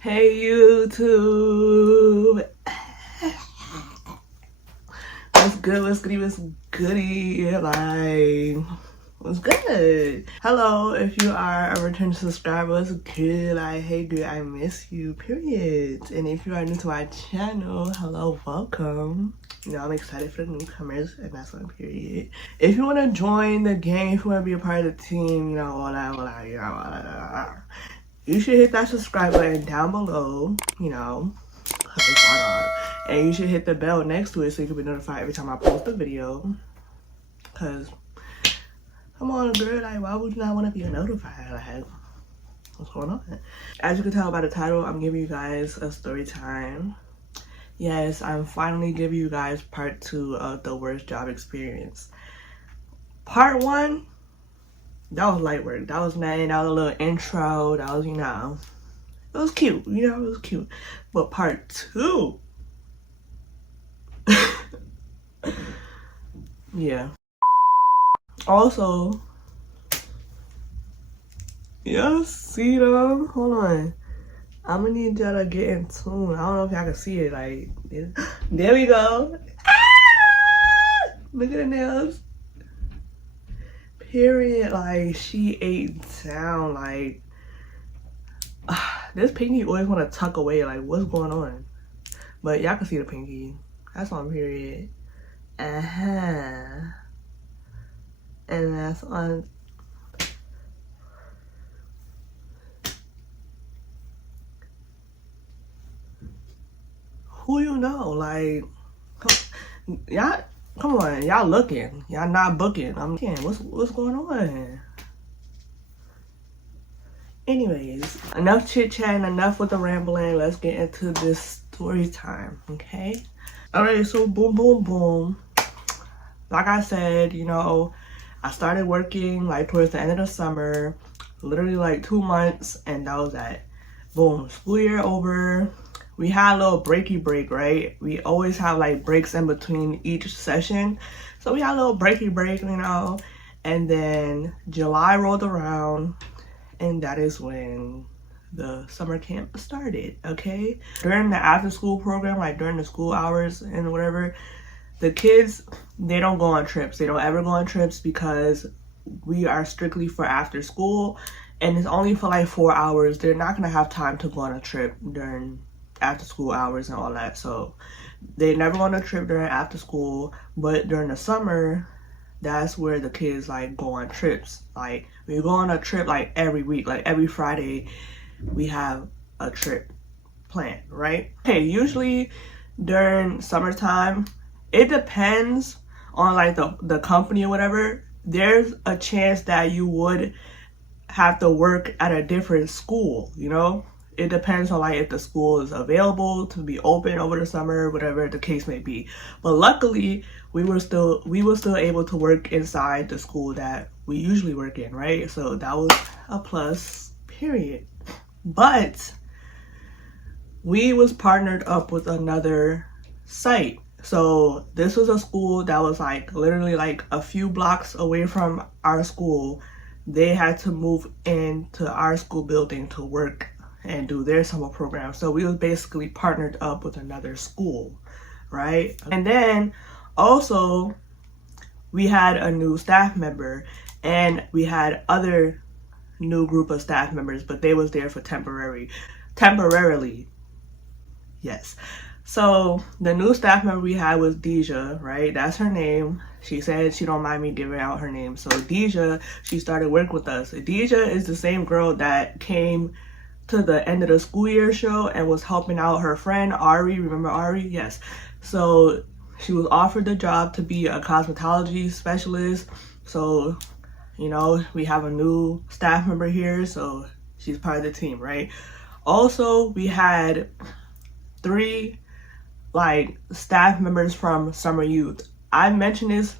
Hey YouTube. What's good? What's goody? What's goody? Like, what's good? Hello, if you are a return subscriber, what's good? Like, hey good, I miss you, period. And if you are new to my channel, hello, welcome. You know, I'm excited for the newcomers, and that's on period. If you want to join the gang, if you want to be a part of the team, you know, all that, you should hit that subscribe button down below, you know, and you should hit the bell next to it so you can be notified every time I post a video. Cause come on, girl, like, why would you not want to be notified? Like, what's going on? As you can tell by the title, I'm giving you guys a story time. Yes, I'm finally giving you guys part 2 of the worst job experience. Part 1, that was light work. That was nothing. That was a little intro. That was, you know, it was cute. You know, it was cute. But part 2, yeah. Also, y'all see them? Hold on. I'm gonna need y'all to get in tune. I don't know if y'all can see it. Like, there we go. Ah! Look at the nails. Period. Like, she ate down. Like, this pinky always want to tuck away. Like, what's going on? But y'all can see the pinky. That's on period. And that's on. Who you know? Like, y'all, come on, y'all looking. Y'all not booking. I'm kidding. What's going on? Anyways, enough chit chatting, enough with the rambling. Let's get into this story time, okay? Alright, so boom, boom, boom. Like I said, you know, I started working like towards the end of the summer, literally like 2 months, and that was that. Boom, school year over. We had a little breaky break, right? We always have like breaks in between each session. So we had a little breaky break, you know, and then July rolled around, and that is when the summer camp started, okay? During the after school program, like during the school hours and whatever, the kids, they don't go on trips. They don't ever go on trips because we are strictly for after school, and it's only for like 4 hours. They're not gonna have time to go on a trip during after school hours and all that. So they never go on a trip during after school, but during the summer, that's where the kids like go on trips. Like we go on a trip like every week, like every Friday we have a trip planned, right? Okay, usually during summertime, it depends on like the company or whatever. There's a chance that you would have to work at a different school, you know? It depends on like if the school is available to be open over the summer, whatever the case may be. But luckily, we were still able to work inside the school that we usually work in, right? So that was a plus, period. But we was partnered up with another site. So this was a school that was like literally like a few blocks away from our school. They had to move into our school building to work and do their summer program. So we was basically partnered up with another school, right? And then also we had a new staff member, and we had other new group of staff members, but they was there for temporarily, yes. So the new staff member we had was Deja, right? That's her name. She said she don't mind me giving out her name. So Deja, she started work with us. Deja is the same girl that came to the end of the school year show and was helping out her friend Ari. Remember Ari? Yes. So she was offered the job to be a cosmetology specialist. So, you know, we have a new staff member here, so she's part of the team, right? Also, we had 3 like staff members from summer youth. I mentioned this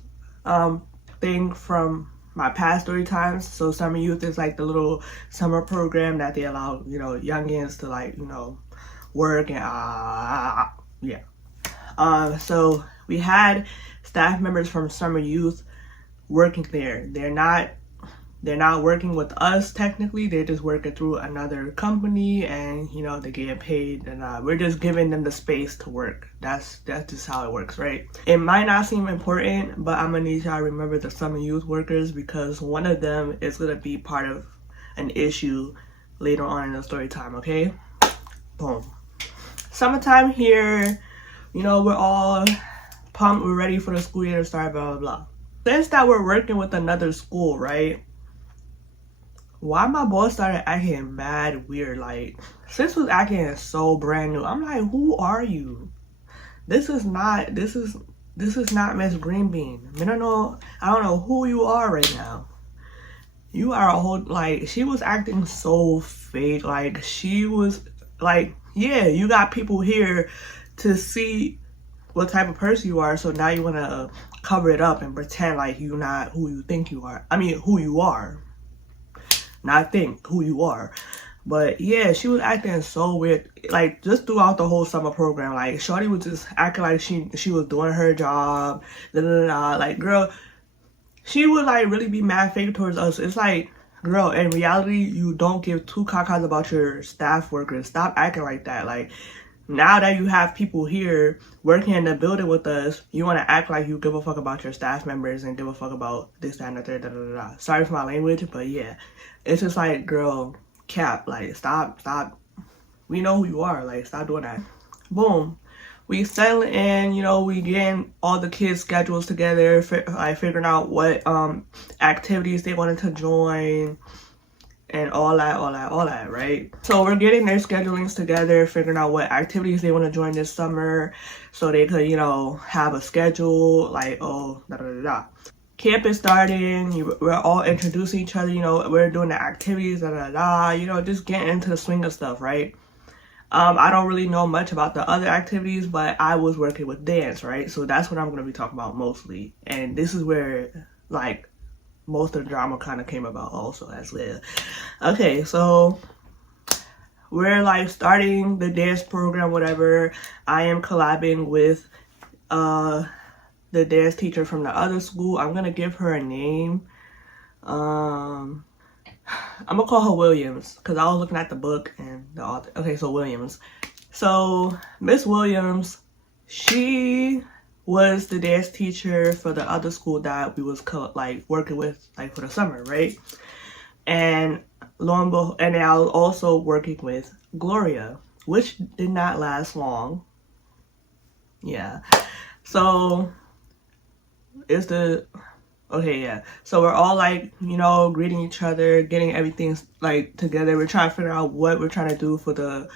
thing from my past story times. So summer youth is like the little summer program that they allow, you know, youngins to like, you know, work and yeah. So we had staff members from summer youth working there. They're not they're not working with us technically, they're just working through another company, and you know, they're getting paid, and we're just giving them the space to work. That's just how it works, right? It might not seem important, but I'm gonna need y'all to remember the summer youth workers, because one of them is gonna be part of an issue later on in the story time. Okay, boom. Summertime here, you know, we're all pumped, we're ready for the school year to start, blah blah blah. Since that we're working with another school, right, why my boss started acting mad weird. Like, sis was acting so brand new. I'm like, who are you? This is not Miss Greenbean. I don't know who you are right now. You are a whole, like, she was acting so fake. Like, she was like, yeah, you got people here to see what type of person you are, so now you want to cover it up and pretend like you're not who you think you are. I mean, who you are. Not think, who you are. But yeah, she was acting so weird, like, just throughout the whole summer program. Like, shorty was just acting like she was doing her job, like, girl, she would like really be mad fake towards us. It's like, girl, in reality, you don't give two cacas about your staff workers. Stop acting like that. Like, now that you have people here working in the building with us, you want to act like you give a fuck about your staff members and give a fuck about this, that, and the third, Sorry for my language, but yeah. It's just like, girl, cap, like, stop. We know who you are, like, stop doing that. Boom. We settling in, you know, we getting all the kids' schedules together, like, figuring out what activities they wanted to join, and all that, right? So we're getting their schedulings together, figuring out what activities they want to join this summer, so they could, you know, have a schedule, like, oh, Camp is starting, we're all introducing each other, you know, we're doing the activities, you know, just getting into the swing of stuff, right? I don't really know much about the other activities, but I was working with dance, right? So that's what I'm going to be talking about mostly. And this is where, like, most of the drama kind of came about also as well. Okay, so we're like starting the dance program, whatever. I am collabing with the dance teacher from the other school. I'm gonna give her a name. I'm gonna call her Williams, because I was looking at the book and the author. Okay, so Williams. So Miss Williams, she was the dance teacher for the other school that we was like working with, like, for the summer, right? And lo and behold, and I was also working with Gloria, which did not last long. Yeah. So it's okay, yeah. So we're all like, you know, greeting each other, getting everything like together. We're trying to figure out what we're trying to do for the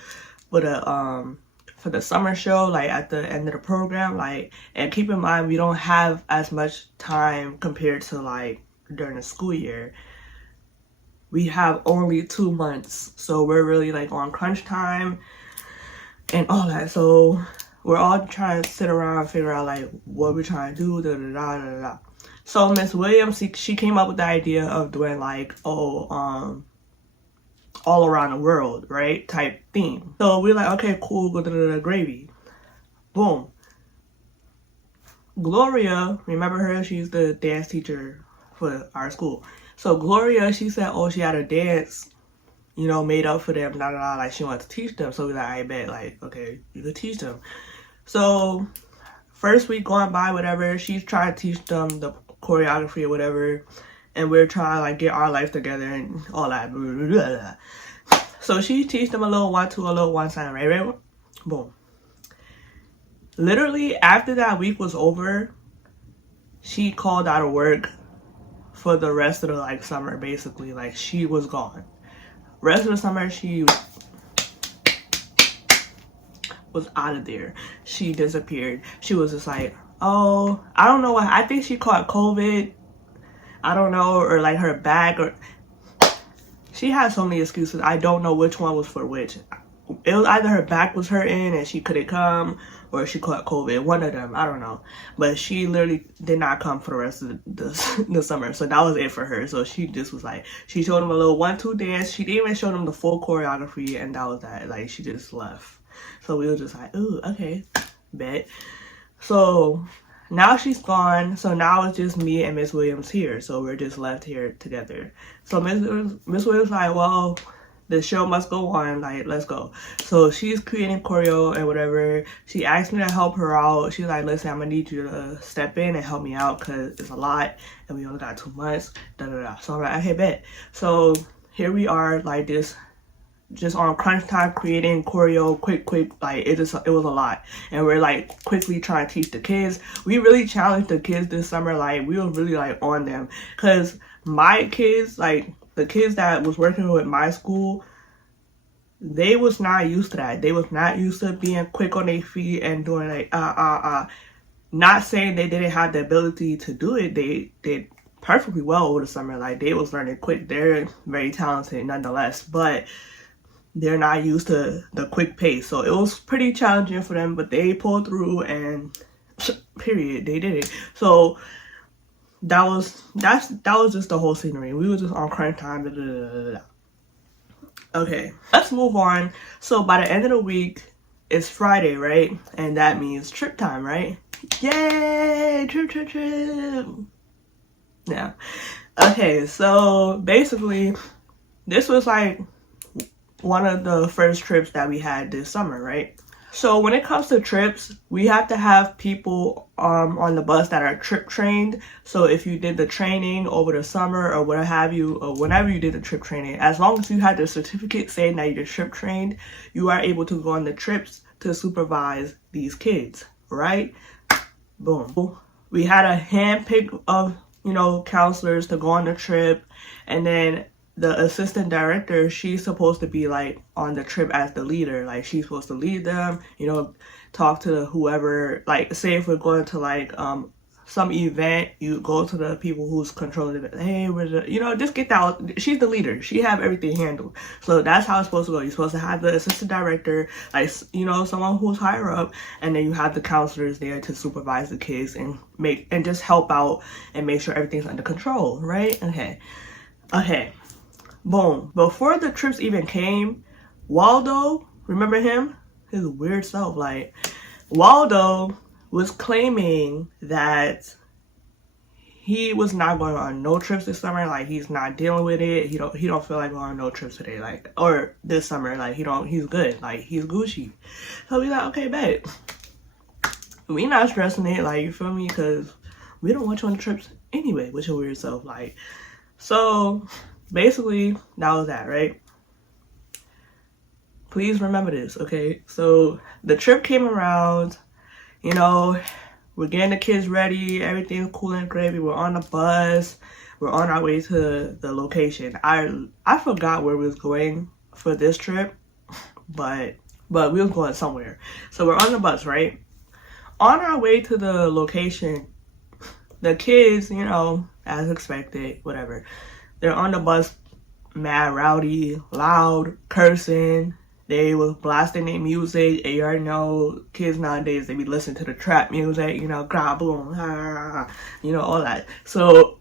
summer show, like at the end of the program, like, and keep in mind we don't have as much time compared to like during the school year. We have only 2 months, so we're really like on crunch time and all that. So we're all trying to sit around and figure out like what we're trying to do. So Miss Williams, she came up with the idea of doing like, all around the world, right, type theme. So we're like, okay, cool, gravy. Boom. Gloria, remember her? She's the dance teacher for our school. So Gloria, she said, oh, she had a dance, you know, made up for them, like she wanted to teach them. So we're like, I bet, like, okay, you could teach them. So first week going by, whatever, she's trying to teach them the choreography or whatever, and we're trying to like get our life together and all that. Blah, blah, blah. So she teach them a little 1-2, a little 1 sign, right? Boom. Literally after that week was over, she called out of work for the rest of the like summer. Basically, like, she was gone. Rest of the summer she was out of there. She disappeared. She was just like, oh, I don't know what, I think she caught COVID, I don't know, or like her back, or she had so many excuses. I don't know which one was for which. It was either her back was hurting and she couldn't come, or she caught COVID. One of them, I don't know. But she literally did not come for the rest of the summer. So that was it for her. So she just was like, she showed them a little 1-2 dance. She didn't even show them the full choreography, and that was that. Like, she just left. So we were just like, ooh, okay, bet. So now she's gone, so now it's just me and Miss Williams here. So we're just left here together. So Miss Williams like, well, the show must go on, like, let's go. So she's creating choreo and whatever. She asked me to help her out. She's like, listen, I'm gonna need you to step in and help me out because it's a lot and we only got 2 months. So I'm like, okay, bet. So here we are, like this, just on crunch time, creating choreo quick, like it was a lot, and we're like quickly trying to teach the kids. We really challenged the kids this summer. Like we were really like on them, because my kids, like the kids that was working with my school, they was not used to that. They was not used to being quick on their feet and doing like not saying they didn't have the ability to do it. They did perfectly well over the summer. Like they was learning quick. They're very talented nonetheless, but they're not used to the quick pace. So it was pretty challenging for them, but they pulled through and period, they did it. So that was just the whole scenery. We were just on crunch time. Okay, let's move on. So by the end of the week, it's Friday, right? And that means trip time, right? Yay, trip. Yeah. Okay, so basically this was like one of the first trips that we had this summer, right? So when it comes to trips, we have to have people on the bus that are trip trained. So if you did the training over the summer or what have you, or whenever you did the trip training, as long as you had the certificate saying that you're trip trained, you are able to go on the trips to supervise these kids, right? Boom. We had a handpick of, counselors to go on the trip, and then the assistant director, she's supposed to be like on the trip as the leader. Like she's supposed to lead them, talk to whoever, like say if we're going to like some event, you go to the people who's controlling it. Hey, just get that. She's the leader. She have everything handled. So that's how it's supposed to go. You're supposed to have the assistant director, like, someone who's higher up, and then you have the counselors there to supervise the kids and just help out and make sure everything's under control, right? Okay. Boom. Before the trips even came, Waldo, remember him? His weird self. Like, Waldo was claiming that he was not going on no trips this summer. Like, he's not dealing with it. He don't feel like going on no trips today. Like, or this summer. Like, he's good. Like, he's Gucci. So we like, okay, bet. We not stressing it. Like, you feel me? Because we don't want you on the trips anyway with your weird self. Like, so basically, that was that, right? Please remember this, okay? So the trip came around, we're getting the kids ready, everything's cool and gravy, we're on the bus, we're on our way to the location. I forgot where we was going for this trip, but we was going somewhere. So we're on the bus, right? On our way to the location, the kids, as expected, whatever, they're on the bus, mad rowdy, loud, cursing. They was blasting their music. And you already know kids nowadays, they be listening to the trap music, grab boom, all that. So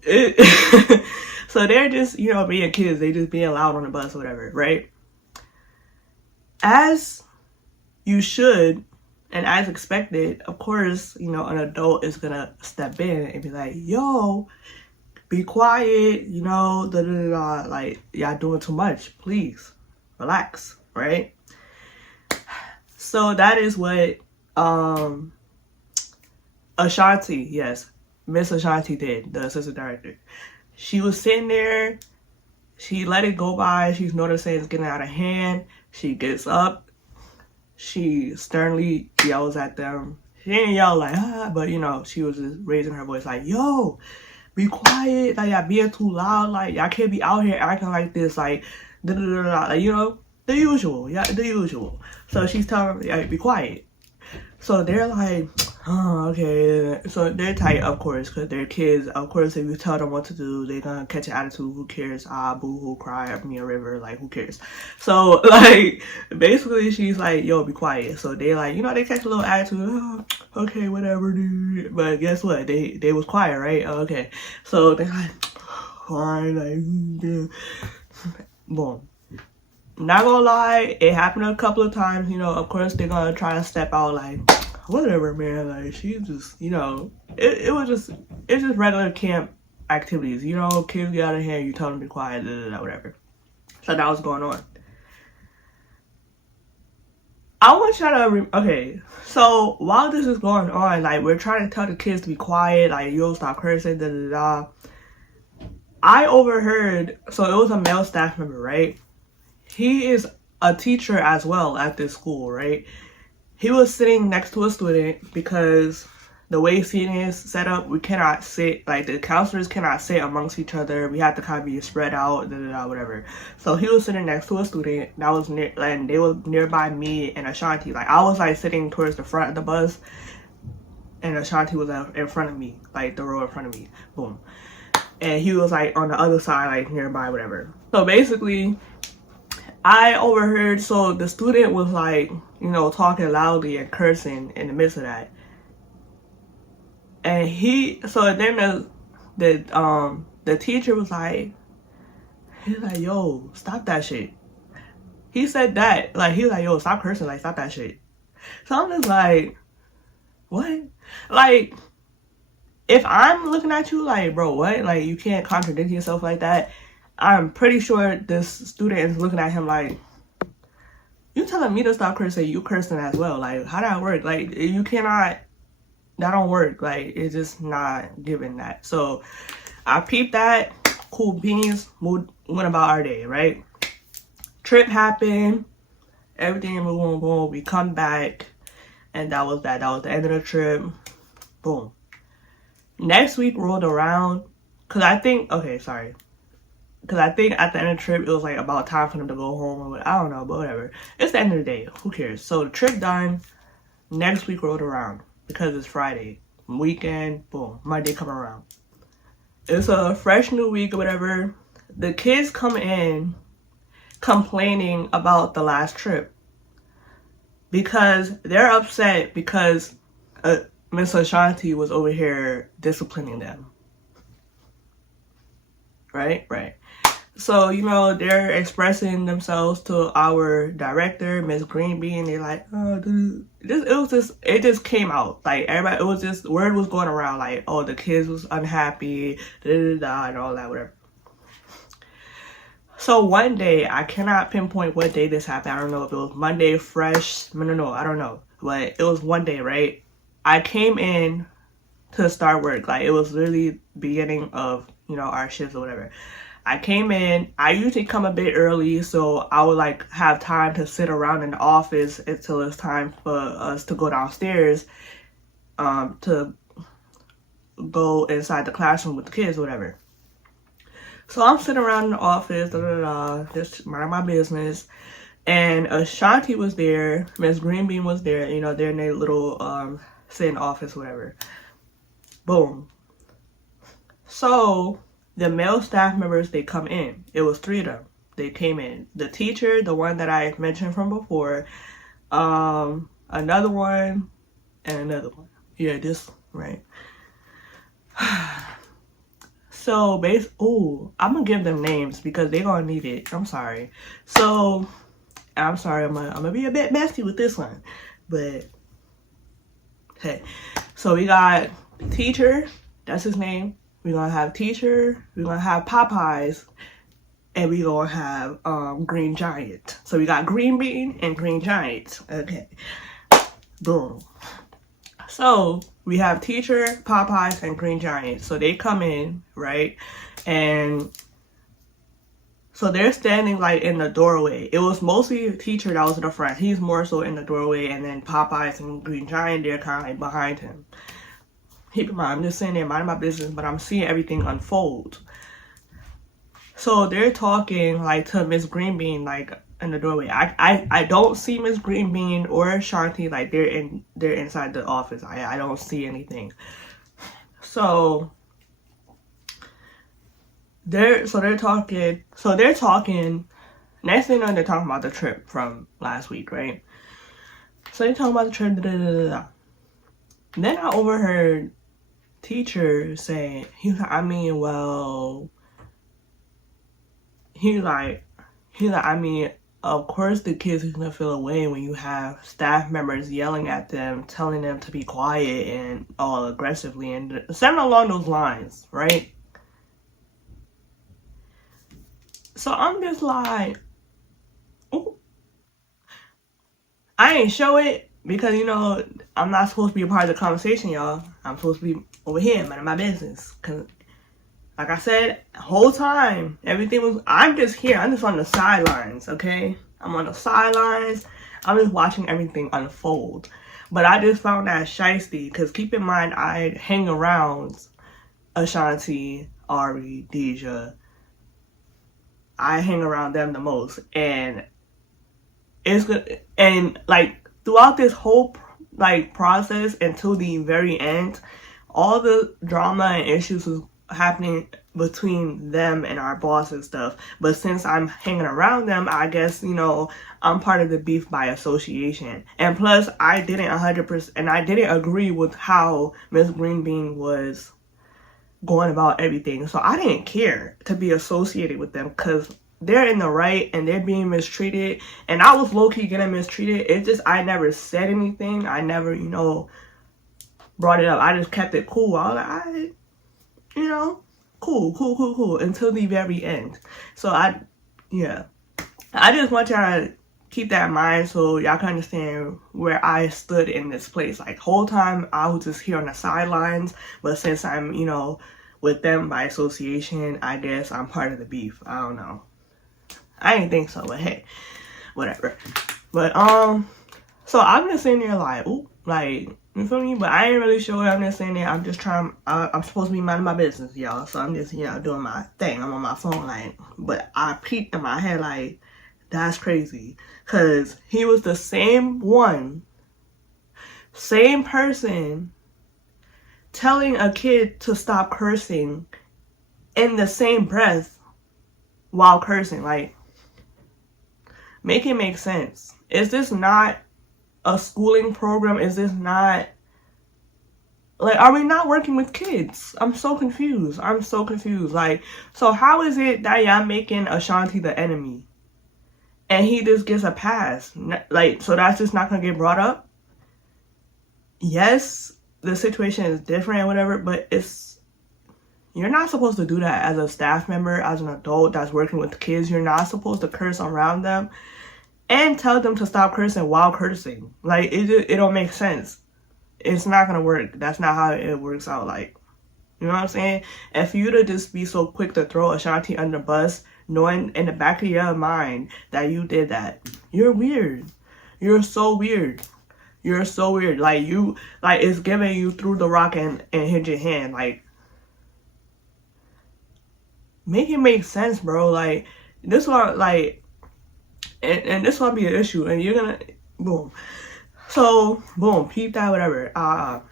so they're just, being kids. They just being loud on the bus or whatever, right? As you should, and as expected, of course, an adult is gonna step in and be like, yo, be quiet, like, y'all doing too much, please relax, right? So that is what Ashanti, yes, Miss Ashanti did, the assistant director. She was sitting there, she let it go by, she's noticing it's getting out of hand. She gets up, she sternly yells at them. She didn't yell like, but she was just raising her voice like, yo, be quiet, like y'all being too loud, like y'all can't be out here acting like this, like like, the usual, the usual. So she's telling them, like, be quiet. So they're like, oh, okay. So they're tight, of course, because they're kids. Of course, if you tell them what to do, they're gonna catch an attitude. Who cares? Boo hoo, cry up me a river, like, who cares? So, like, basically, she's like, yo, be quiet. So they like, they catch a little attitude. Oh, okay, whatever, dude. But guess what? They was quiet, right? Oh, okay. So they're like, fine, like, boom. Not gonna lie, it happened a couple of times. Of course, they're gonna try to step out like, whatever, man. Like, she just, you know, it's just regular camp activities. You know, kids get out of hand, you tell them to be quiet, whatever. So that was going on. I want y'all to, okay, so while this is going on, like, we're trying to tell the kids to be quiet, like, yo, stop cursing, I overheard, so it was a male staff member, right? He is a teacher as well at this school, right? He was sitting next to a student because the way seating is set up, we cannot sit, like, the counselors cannot sit amongst each other. We have to kind of be spread out, whatever. So he was sitting next to a student that was near, and they were nearby me and Ashanti. Like, I was, like, sitting towards the front of the bus, and Ashanti was in front of me, like, the row in front of me. Boom. And he was, like, on the other side, like, nearby, whatever. So basically, I overheard, so the student was, like, you know, talking loudly and cursing in the midst of that. And so then the teacher was like, he's like, yo, stop that shit. He said that, like, he was like, yo, stop cursing, like, stop that shit. So I'm just like, what? Like, if I'm looking at you like, bro, what? Like, you can't contradict yourself like that. I'm pretty sure this student is looking at him like, you telling me to stop cursing, you cursing as well. Like, how that work? Like, you cannot, that don't work. Like, it's just not giving that. So I peeped that, cool beans, went about our day, right? Trip happened, everything boom, boom, we come back, and that was that. That was the end of the trip. Boom. Next week rolled around, because I think at the end of the trip, it was like about time for them to go home or what, I don't know, but whatever. It's the end of the day, who cares? So the trip done, next week rolled around, because it's Friday, weekend, boom, Monday come around. It's a fresh new week or whatever. The kids come in complaining about the last trip, because they're upset because Miss Ashanti was over here disciplining them. Right? So, you know, they're expressing themselves to our director, Miss Greenbean. They're like, oh, dude. It just came out. Like, everybody, it was just, word was going around, like, oh, the kids was unhappy, and all that, whatever. So one day, I cannot pinpoint what day this happened. I don't know if it was Monday, fresh, no, I don't know. But it was one day, right? I came in to start work. Like, it was literally beginning of, you know, our shifts or whatever. I came in, I usually come a bit early, so I would like have time to sit around in the office until it's time for us to go downstairs to go inside the classroom with the kids or whatever. So I'm sitting around in the office, just mind my business, and Ashanti was there, Miss Greenbean was there, you know, they're in their little sitting office, whatever. Boom. So the male staff members, they come in. It was 3 of them. They came in. The teacher, the one that I mentioned from before, another one, and another one. Yeah, this, right. So, I'm gonna give them names because they're gonna need it. I'm sorry. So, I'm sorry, I'm gonna be a bit messy with this one. But, hey. So, we got teacher, that's his name. We're gonna have teacher, we're gonna have Popeyes, and we're gonna have Green Giant. So we got Green Bean and Green Giant. Okay. Boom. So we have teacher, Popeyes, and Green Giant. So they come in, right? And so they're standing like in the doorway. It was mostly the teacher that was in the front. He's more so in the doorway, and then Popeyes and Green Giant, they're kind of like behind him. Keep in mind, I'm just sitting there minding my business, but I'm seeing everything unfold. So they're talking like to Miss Greenbean, like in the doorway. I don't see Miss Greenbean or Shanti, like they're inside the office. I don't see anything. So they're talking. Next thing you know, they're talking about the trip from last week, right? So they're talking about the trip. Then I overheard teacher saying, he's like, I mean, of course the kids are gonna feel away when you have staff members yelling at them, telling them to be quiet and all aggressively and something along those lines, right? So I'm just like, ooh. I ain't show it because, you know, I'm not supposed to be a part of the conversation, y'all. I'm supposed to be over here, minding my business. Because, like I said, the whole time, everything was, I'm just here. I'm just on the sidelines, okay? I'm on the sidelines. I'm just watching everything unfold. But I just found that shiesty because keep in mind, I hang around Ashanti, Ari, Deja. I hang around them the most. And it's good. And like throughout this whole like process until the very end, all the drama and issues was happening between them and our boss and stuff. But since I'm hanging around them, I guess, you know, I'm part of the beef by association. And plus, I didn't 100%, and I didn't agree with how Miss Greenbean was going about everything. So I didn't care to be associated with them because they're in the right and they're being mistreated. And I was low-key getting mistreated. It's just I never said anything. I never, you know, brought it up. I just kept it cool. I was like, I, you know, cool until the very end. So I just want y'all to keep that in mind so y'all can understand where I stood in this place. Like, whole time I was just here on the sidelines, but since I'm, you know, with them by association, I guess I'm part of the beef. I don't know. I didn't think so, but hey, whatever. But so I'm just sitting there like, ooh, like, you feel me? But I ain't really sure. I'm just sitting there. I'm just trying. I'm supposed to be minding my business, y'all. So I'm just, you know, doing my thing. I'm on my phone, like, but I peeked in my head, like, that's crazy. Because he was the same one, same person, telling a kid to stop cursing in the same breath while cursing. Like, make it make sense. Is this not a schooling program? Is this not, like, are we not working with kids? I'm so confused. Like, so how is it that y'all making Ashanti the enemy and he just gets a pass? Like, so that's just not gonna get brought up? Yes, the situation is different and whatever, but you're not supposed to do that as a staff member, as an adult that's working with kids. You're not supposed to curse around them and tell them to stop cursing while cursing. Like, it don't make sense. It's not gonna work. That's not how it works out. Like, you know what I'm saying? And for you to just be so quick to throw Ashanti under the bus, knowing in the back of your mind that you did that, you're weird. You're so weird. You're so weird. Like, you, like, it's giving you threw the rock and hit your hand. Like, make it make sense, bro. Like, this one, like, and this will be an issue, and you're gonna, boom. So, boom, peep that, whatever.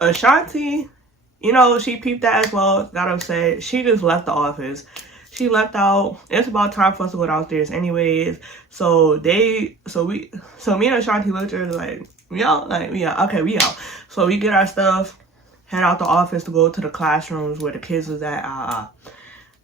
Ashanti, you know, she peeped that as well, got upset. She just left the office. She left out. It's about time for us to go downstairs anyways. So me and Ashanti looked at her like, we out? Like, we out. Okay, we out. So we get our stuff, head out the office to go to the classrooms where the kids was at.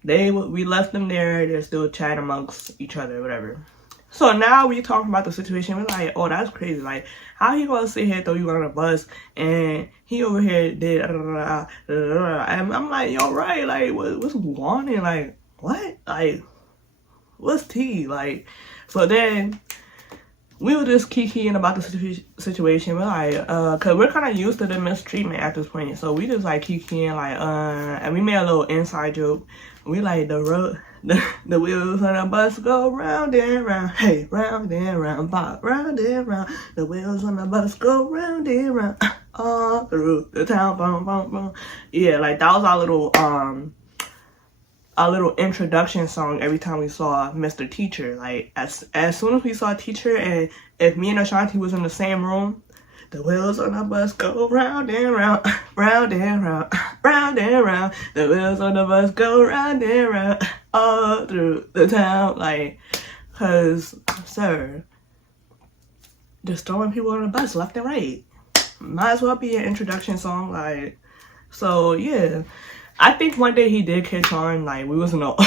We left them there. They're still chatting amongst each other, whatever. So now we talking about the situation. We're like, oh, that's crazy. Like, how he gonna sit here, throw you on a bus, and he over here did, and I'm like, yo, right? Like, what's going on? Like, what? Like, what's tea? Like, so then we were just kikiing about the situation. We're like, cause we're kind of used to the mistreatment at this point. So we just like kikiing, like, and we made a little inside joke. We like the wheels on the bus go round and round, hey, round and round, pop, round and round. The wheels on the bus go round and round, all through the town, boom, boom, boom. Yeah, like that was our little introduction song every time we saw Mr. Teacher. Like, as soon as we saw Teacher, and if me and Ashanti was in the same room, the wheels on the bus go round and round, round and round, round and round. The wheels on the bus go round and round, all through the town. Like, cause, sir, just throwing people on the bus left and right. Might as well be an introduction song. Like, so yeah. I think one day he did catch on. Like, we wasn't all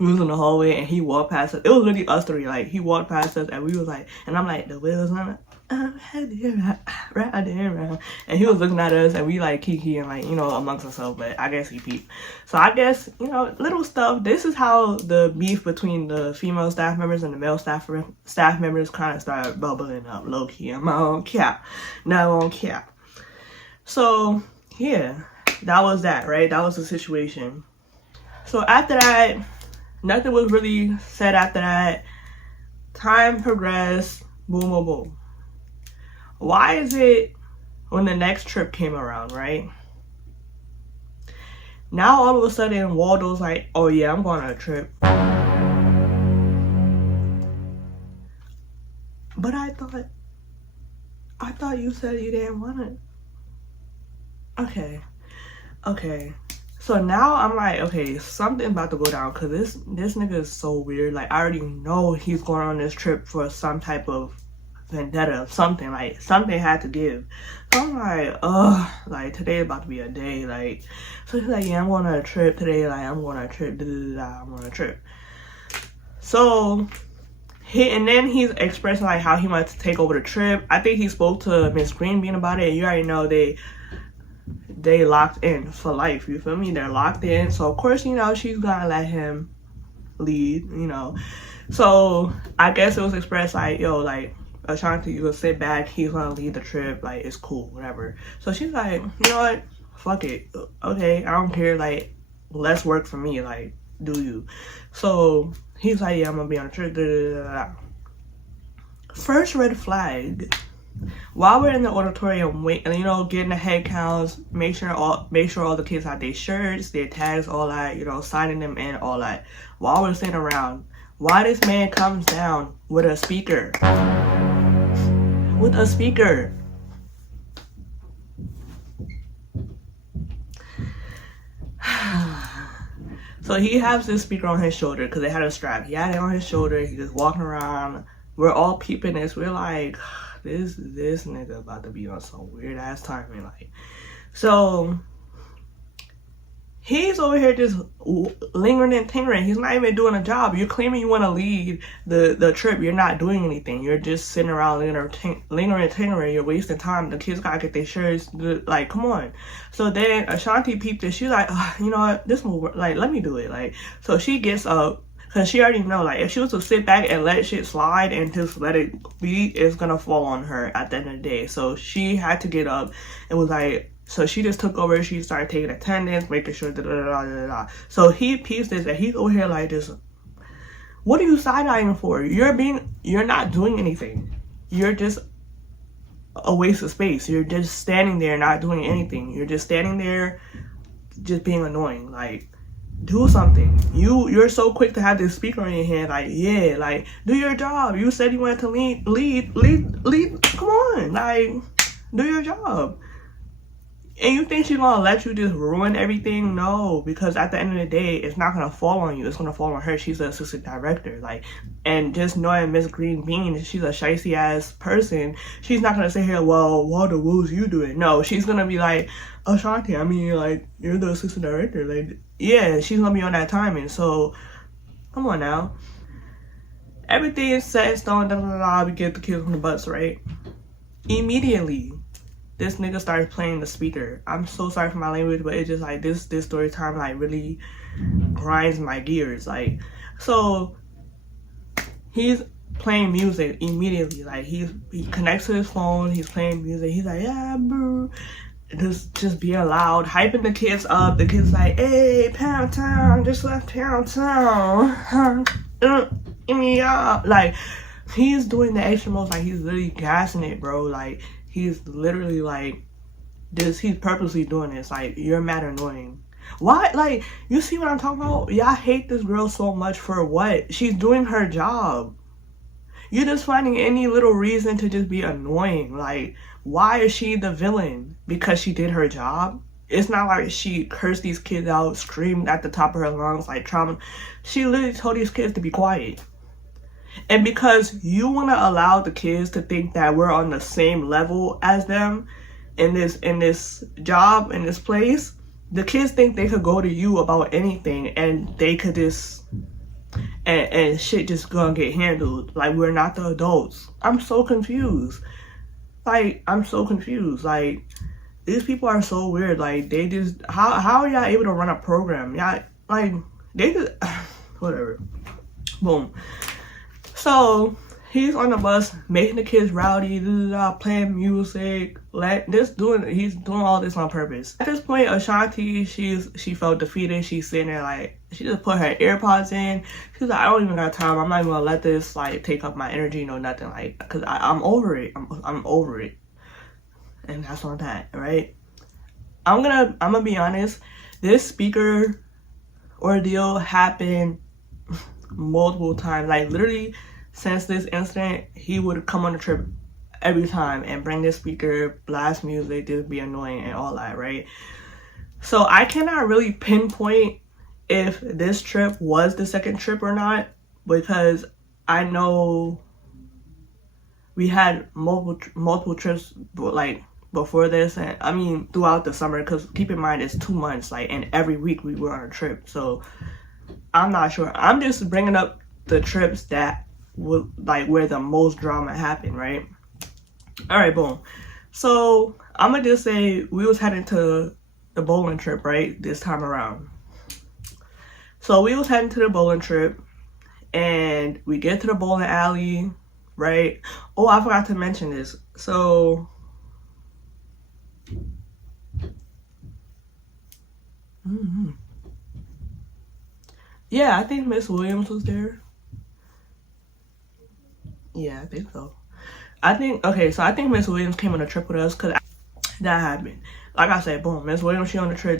We was in the hallway and he walked past us. It was literally us three. Like, he walked past us and we was like, and I'm like, the wheels on it. Right there, and he was looking at us and we like kiki and like, you know, amongst ourselves, but I guess he peeped. So I guess, you know, little stuff. This is how the beef between the female staff members and the male staff members kind of started bubbling up low key. I'm on cap. Now on cap. So yeah, that was that, right? That was the situation. So after that, nothing was really said after that. Time progressed. Boom, boom, boom. Why is it when the next trip came around, right? Now all of a sudden Waldo's like, oh yeah, I'm going on a trip. But I thought you said you didn't want it. Okay. So now I'm like, okay, something about to go down because this nigga is so weird. Like, I already know he's going on this trip for some type of vendetta, something had to give. So I'm like, ugh, like today about to be a day. Like, so he's like, yeah, I'm going on a trip today. Like, I'm going on a trip. I'm on a trip. So and then he's expressing like how he wants to take over the trip. I think he spoke to Miss Green Bean about it. You already know they locked in for life. You feel me? They're locked in. So of course, you know, she's gonna let him lead. You know. So I guess it was expressed like, yo, like, Ashanti, you gonna sit back, he's gonna lead the trip, like, it's cool, whatever. So she's like, you know what, fuck it, okay, I don't care, like, less work for me, like, do you. So he's like, yeah, I'm gonna be on a trip. First red flag, while we're in the auditorium, waiting, you know, getting the head counts, make sure all the kids have their shirts, their tags, all that, you know, signing them in, all that. While we're sitting around, why this man comes down with a speaker? So he has this speaker on his shoulder because they had a strap. He had it on his shoulder. He just walking around. We're all peeping this. We're like, this nigga about to be on some weird ass timing. Like, so he's over here just lingering and tingling. He's not even doing a job. You're claiming you want to lead the trip. You're not doing anything. You're just sitting around lingering and tingling. You're wasting time. The kids gotta get their shirts. Like, come on. So then Ashanti peeped it. She's like, oh, you know what? This will work. Like, let me do it. Like, so she gets up. Because she already know, like, if she was to sit back and let shit slide and just let it be, it's gonna fall on her at the end of the day. So she had to get up and was like, so she just took over. She started taking attendance, making sure So he peeps this and he's over here like this. What are you side-eyeing for? You're not doing anything. You're just a waste of space. You're just standing there not doing anything. You're just standing there just being annoying. Like, do something. You're so quick to have this speaker in your hand. Like, yeah, like, do your job. You said you wanted to lead. Come on, like, do your job. And you think she's gonna let you just ruin everything? No, because at the end of the day, it's not gonna fall on you. It's gonna fall on her. She's the assistant director. Like, and just knowing Miss Green Bean, she's a shicey ass person. She's not gonna say here, well, Walter, what was you doing? No, she's gonna be like, Ashanti, I mean, like, you're the assistant director. Like, yeah, she's gonna be on that timing. So, come on now. Everything is set in stone. We get the kids on the bus, right? Immediately, this nigga started playing the speaker. I'm so sorry for my language, but it's just like this story time like really grinds my gears. Like, so he's playing music immediately. Like, he connects to his phone, he's playing music. He's like, yeah, bro. Just being loud, hyping the kids up. The kids like, hey, Pound Town, just left Pound Town. Give me up. Like, he's doing the extra most, like, he's literally gassing it, bro. Like, he's literally like this. He's purposely doing this. Like, you're mad annoying. Why? Like, you see what I'm talking about? Y'all hate this girl so much for what? She's doing her job. You're just finding any little reason to just be annoying. Like, why is she the villain? Because she did her job? It's not like she cursed these kids out, screamed at the top of her lungs, like trauma. She literally told these kids to be quiet. And because you want to allow the kids to think that we're on the same level as them in this job, in this place, the kids think they could go to you about anything and they could just and shit just gonna get handled. Like, we're not the adults. I'm so confused. Like, I'm so confused. Like, these people are so weird. Like, they just, how are y'all able to run a program? Y'all, like, they just, whatever. Boom. So, he's on the bus making the kids rowdy, playing music, he's doing all this on purpose. At this point, Ashanti, she felt defeated. She's sitting there like, she just put her AirPods in. She's like, I don't even got time. I'm not even gonna let this like take up my energy, no nothing, like, cause I'm over it. I'm over it. And that's on that, right? I'm gonna be honest. This speaker ordeal happened multiple times. Like, literally, since this incident, he would come on the trip every time and bring this speaker, blast music, just be annoying and all that, right? So I cannot really pinpoint if this trip was the second trip or not, because I know we had multiple trips, like, before this, and I mean throughout the summer, because keep in mind it's 2 months, like, and every week we were on a trip. So I'm not sure. I'm just bringing up the trips that would, like, where the most drama happened, right? All right, boom. So I'm gonna just say we was heading to the bowling trip, right, this time around. So we was heading to the bowling trip, and we get to the bowling alley, right? Oh, I forgot to mention this. So yeah, I think Miss Williams was there. Yeah, I think so. I think Miss Williams came on a trip with us, because that happened. Like I said, boom, Miss Williams, she on the trip,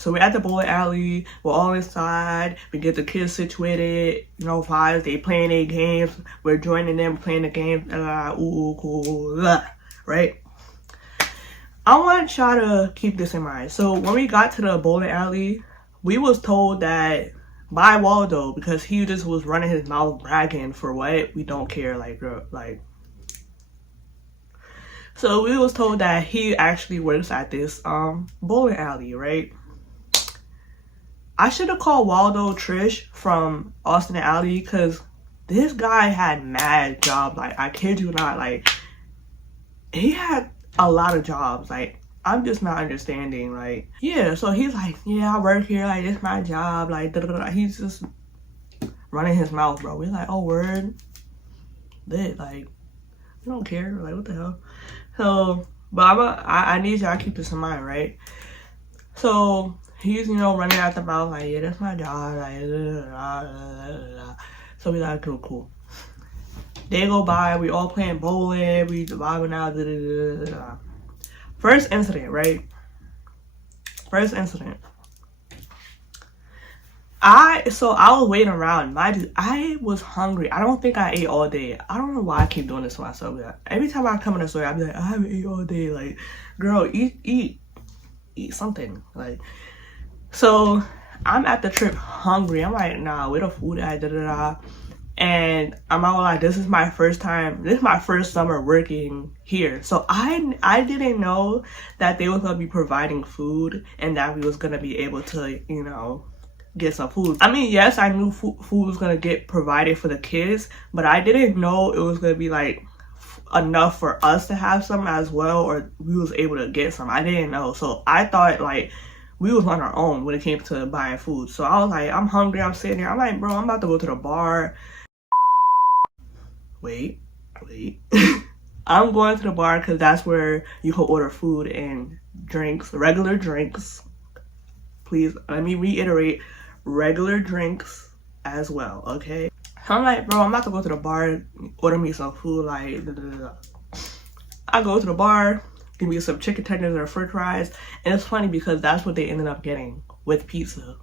So we're at the bowling alley, we're all inside, we get the kids situated, you know, vibes, they playing their games, we're joining them, playing the games, ooh, cool, right? I want y'all to keep this in mind. So when we got to the bowling alley, we was told that by Waldo, because he just was running his mouth bragging for what? We don't care, like, girl, like. So we was told that he actually works at this bowling alley, right? I should have called Waldo Trish from Austin Alley, because this guy had mad jobs. Like, I kid you not, like, he had a lot of jobs. Like, I'm just not understanding. Like, yeah, so he's like, yeah, I work here, like, it's my job, like, he's just running his mouth, bro. We're like, oh, word, lit, like, we don't care, like, what the hell. So, but I need y'all to keep this in mind, right? So he's, you know, running out the mouth like, yeah, that's my job, like, so we like, cool. They go by, we all playing bowling, we vibing out, First incident, right? First incident. I was waiting around. I was hungry. I don't think I ate all day. I don't know why I keep doing this to myself. Every time I come in the store, I be like, I haven't eaten all day. Like, girl, eat something. Like, so I'm at the trip hungry. I'm like, nah, where the food at? And I'm not like, this is my first time. This is my first summer working here. So I didn't know that they was gonna be providing food and that we was gonna be able to, you know, get some food. I mean, yes, I knew food was gonna get provided for the kids, but I didn't know it was gonna be like enough for us to have some as well, or we was able to get some. I didn't know, so I thought like we was on our own when it came to buying food. So I was like, I'm hungry, I'm sitting here, I'm like, bro, I'm about to go to the bar. Wait. I'm going to the bar because that's where you can order food and drinks, regular drinks. Please, let me reiterate, regular drinks as well, okay? So I'm like, bro, I'm about to go to the bar, order me some food, like, I go to the bar, give me some chicken tenders or french fries, and it's funny because that's what they ended up getting with pizza.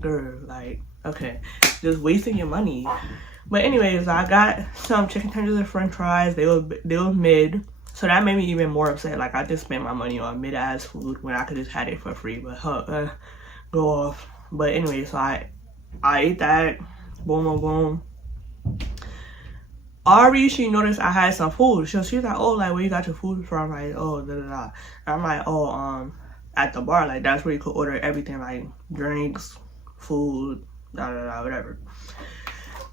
Girl, like, okay, just wasting your money. But anyways, I got some chicken tenders and french fries. They were mid, so that made me even more upset. Like, I just spent my money on mid-ass food when I could just had it for free. But go off. But anyway, so I ate that. Boom. Ari, she noticed I had some food. So she's like, oh, like, where you got your food from? Like, oh, And I'm like, oh, at the bar. Like, that's where you could order everything, like drinks, food, whatever.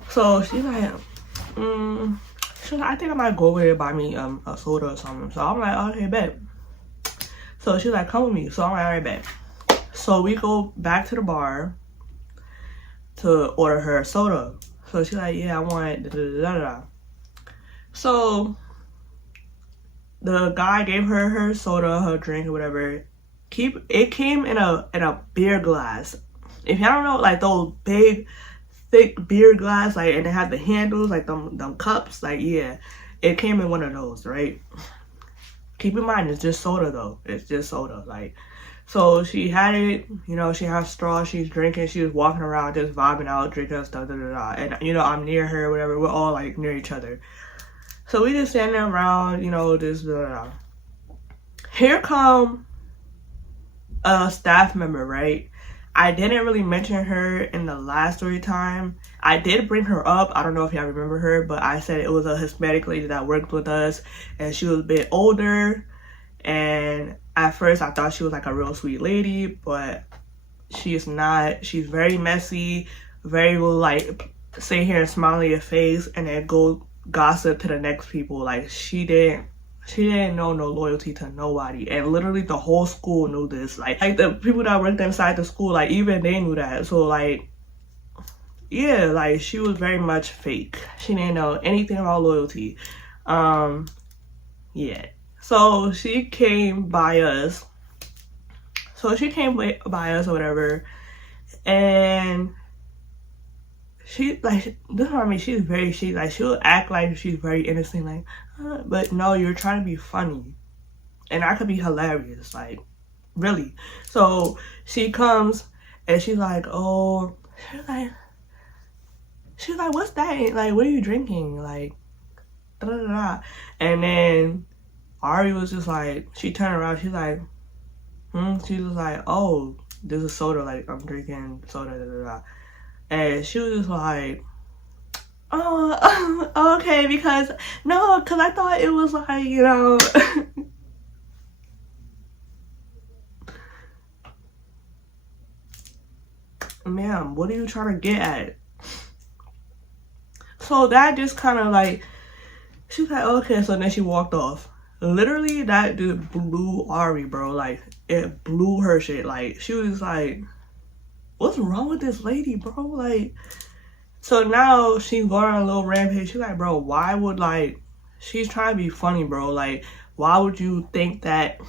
So she's like, she's like, I think I might go over there and buy me a soda or something. So I'm like, okay, bet. So she's like, come with me. So I'm like, alright, bet. So we go back to the bar to order her a soda. So she's like, yeah, I want da-da-da-da-da. So the guy gave her her soda, her drink or whatever. It came in a beer glass. If y'all don't know, like those big, thick beer glass, like, and it had the handles, like them cups, like, yeah, it came in one of those, right? Keep in mind, it's just soda though. It's just soda, like. So she had it, you know, she has straw, she's drinking, she was walking around just vibing out, drinking stuff, and, you know, I'm near her, whatever, we're all, like, near each other. So we just standing around, you know, just, Here come a staff member, right? I didn't really mention her in the last story time. I did bring her up. I don't know if y'all remember her, but I said it was a Hispanic lady that worked with us, and she was a bit older, and at first I thought she was like a real sweet lady, but she is not. She's very messy, very like sit here and smile in your face and then go gossip to the next people. Like she didn't know no loyalty to nobody, and literally the whole school knew this. Like the people that worked inside the school, like even they knew that. So like, yeah, like she was very much fake. She didn't know anything about loyalty. Yeah. So she came by us. So she came by us or whatever, and she like this is what I mean. She's very she'll act like she's very innocent, like, but no, you're trying to be funny, and I could be hilarious, like, really. So she comes and she's like, oh, she's like, what's that? Like, what are you drinking? Like, da da da. And then Ari was just like, she turned around, she's like, she was like, oh, this is soda, like I'm drinking soda, da da da. And she was just like, oh, okay, because I thought it was like, you know. Ma'am, what are you trying to get at? So that just kind of like, she's like, okay, so then she walked off. Literally, that dude blew Ari, bro. Like, it blew her shit. Like, she was like, what's wrong with this lady, bro? Like, so now she's going on a little rampage. She's like, bro, why would, like, she's trying to be funny, bro. Like, why would you think that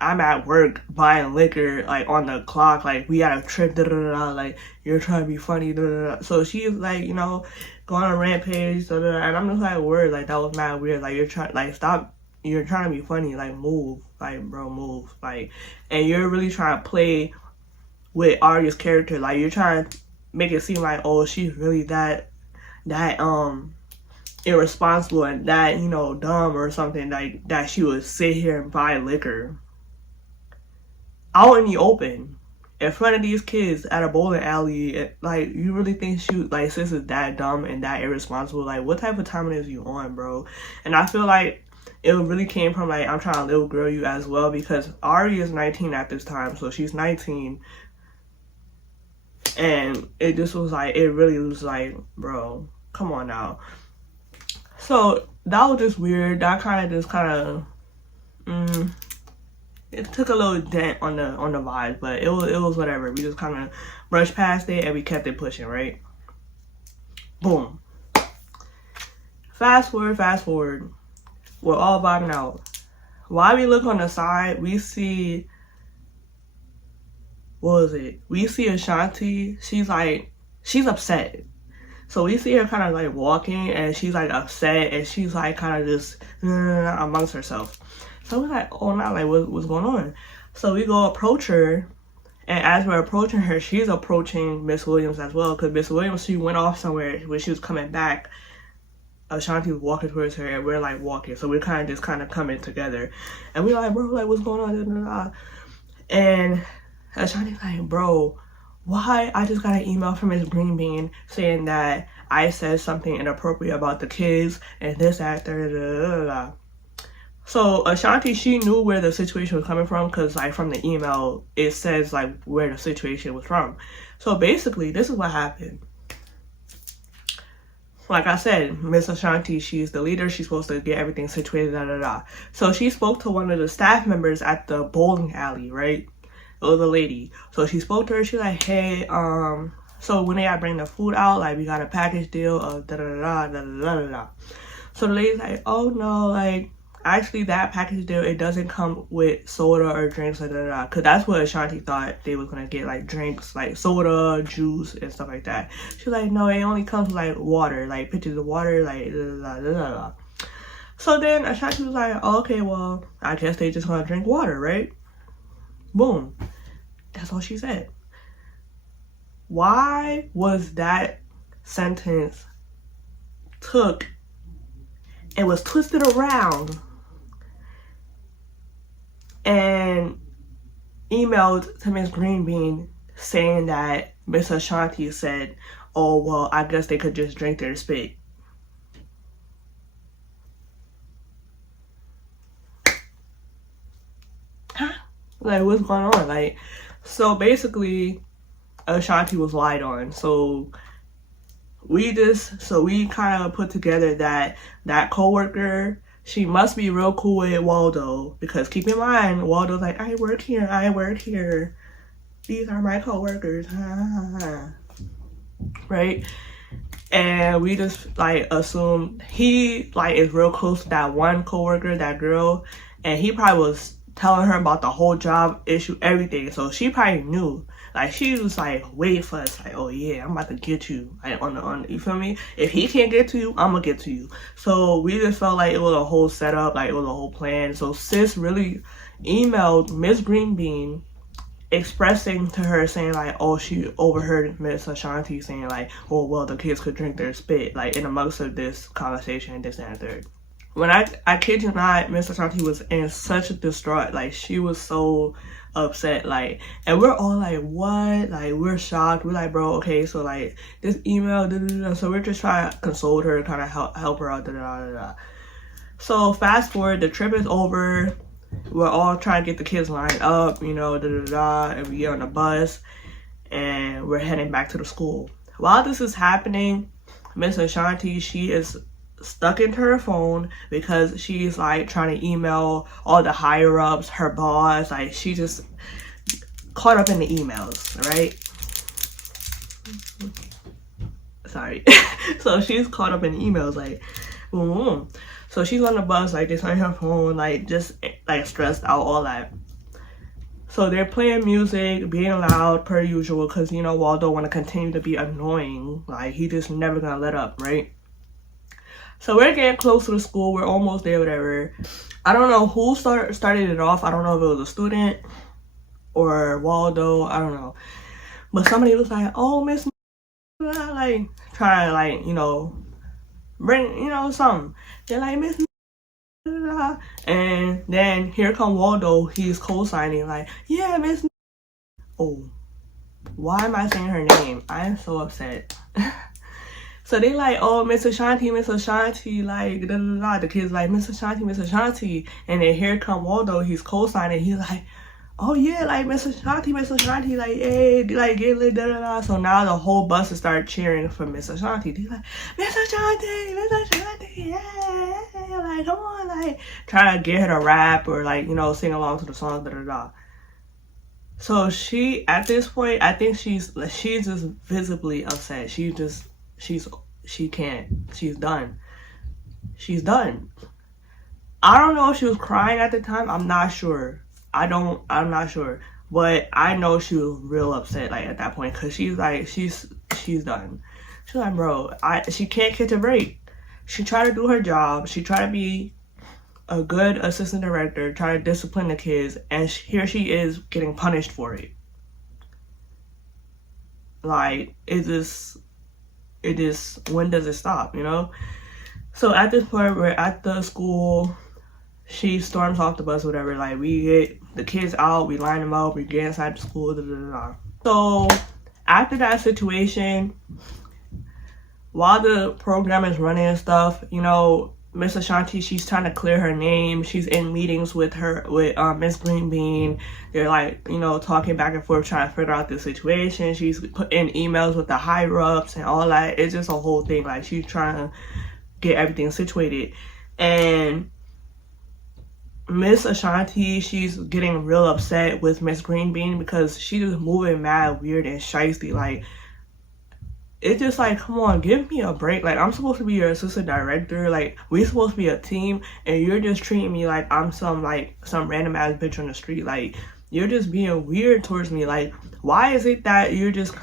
I'm at work buying liquor, like, on the clock, like, we had a trip, like, you're trying to be funny, So she's, like, you know, going on a rampage, and I'm just like, word, like, that was mad weird. Like, you're trying, like, stop. You're trying to be funny, like, move, like, bro, move, like, and you're really trying to play with Arya's character, like, you're trying to make it seem like, oh, she's really that irresponsible and that, you know, dumb or something, like, that she would sit here and buy liquor out in the open in front of these kids at a bowling alley. Like, you really think like, sis is that dumb and that irresponsible? Like, what type of time is you on, bro? And I feel like it really came from, like, I'm trying to little girl you as well, because Ari is 19 at this time, so she's 19, and it just was like, it really was like, bro, come on now. So that was just weird. That kind of it took a little dent on the vibe, but it was whatever. We just kind of brushed past it and we kept it pushing, right? Boom. Fast forward. We're all vibing out. While we look on the side, we see, what was it? We see Ashanti. She's upset. So we see her kind of like walking, and she's like upset, and she's like kind of just amongst herself. So we're like, oh, now, like, what's going on? So we go approach her, and as we're approaching her, she's approaching Miss Williams as well, because Miss Williams, she went off somewhere. When she was coming back, Ashanti was walking towards her, and we're like walking, so we're kind of coming together, and we're like, bro, like, what's going on? And Ashanti's like, bro, why? I just got an email from Miss Green Bean saying that I said something inappropriate about the kids and this, that, So Ashanti, she knew where the situation was coming from because like from the email, it says like where the situation was from. So basically, this is what happened. Like I said, Miss Ashanti, she's the leader. She's supposed to get everything situated, da da da. So she spoke to one of the staff members at the bowling alley, right? It was a lady. So she spoke to her. She's like, hey, so when they gotta bring the food out, like we got a package deal of da da da da da da da. So the lady's like, oh no, like actually that package deal, it doesn't come with soda or drinks or da da da. Cause that's what Ashanti thought they was gonna get, like drinks, like soda, juice, and stuff like that. She's like, no, it only comes with like water, like pitchers of water, like da da da da da. So then Ashanti was like, oh, okay, well, I guess they just gonna drink water, right? Boom. That's all she said. Why was that sentence took and was twisted around and emailed to Miss Greenbean saying that Miss Ashanti said, oh, well, I guess they could just drink their spit? Huh? Like, what's going on? Like, so basically, Ashanti was lied on. So we kind of put together that coworker, she must be real cool with Waldo, because keep in mind, Waldo's like, I work here. These are my coworkers, right? And we just like assumed he like is real close to that one coworker, that girl, and he probably was telling her about the whole job issue, everything. So she probably knew. Like, she was like, wait for us, like, oh yeah, I'm about to get you, like, on the, you feel me? If he can't get to you, I'm gonna get to you. So we just felt like it was a whole setup, like it was a whole plan. So sis really emailed Miss Greenbean expressing to her, saying like, oh, she overheard Miss Ashanti saying like, oh, well, the kids could drink their spit, like in amongst of this conversation, this and that, third. When I kid you not, Miss Ashanti was in such a distraught, like she was so upset, like, and we're all like, what? Like, we're shocked. We're like, bro, okay, so like this email, da, da, da. So we're just trying to console her, kind of help her out, da, da, da, da. So fast forward, the trip is over. We're all trying to get the kids lined up, you know, da, da, da, and we get on the bus and we're heading back to the school. While this is happening, Miss Ashanti, she is stuck into her phone because she's like trying to email all the higher ups, her boss, like she just caught up in the emails, right? Sorry. So she's caught up in the emails, like, boom. So she's on the bus, like just on her phone, like just like stressed out, all that. So they're playing music, being loud per usual, because you know Waldo want to continue to be annoying, like he just never gonna let up, right? So we're getting close to the school. We're almost there, whatever. I don't know who started it off. I don't know if it was a student or Waldo. I don't know. But somebody was like, oh, Miss, like, trying to, like, you know, bring, you know, something. They're like, Miss, and then here come Waldo. He's co-signing, like, yeah, Miss. Oh, why am I saying her name? I am so upset. So they like, oh, Miss Ashanti, like, da, da, da. The kid's like, Miss Ashanti. And then here come Waldo, he's co-signing. He's like, oh yeah, like, Miss Ashanti, like, hey, like, get lit, da, da, da. So now the whole bus has started cheering for Miss Ashanti. They're like, Miss Ashanti, yeah, like, come on, like, trying to get her to rap or, like, you know, sing along to the song, da, da, da. So she, at this point, I think she's just visibly upset. She's done. She's done. I don't know if she was crying at the time. I'm not sure. I'm not sure. But I know she was real upset, like, at that point, because she's like, she's done. She's like, bro, she can't catch a break. She tried to do her job. She tried to be a good assistant director, try to discipline the kids, and here she is getting punished for it. Like, it is, when does it stop, you know? So at this point, we're at the school. She storms off the bus, whatever. Like, we get the kids out, we line them up, we get inside the school, da, da, da, da. So after that situation, while the program is running and stuff, you know, Miss Ashanti, she's trying to clear her name. She's in meetings with Miss Green Bean. They're like, you know, talking back and forth, trying to figure out the situation. She's putting emails with the higher ups and all that. It's just a whole thing. Like, she's trying to get everything situated. And Miss Ashanti, she's getting real upset with Miss Green Bean because she's moving mad weird and shysty. Like, it's just like, come on, give me a break. Like, I'm supposed to be your assistant director. Like, we're supposed to be a team, and you're just treating me like I'm some random ass bitch on the street. Like, you're just being weird towards me. Like, why is it that it is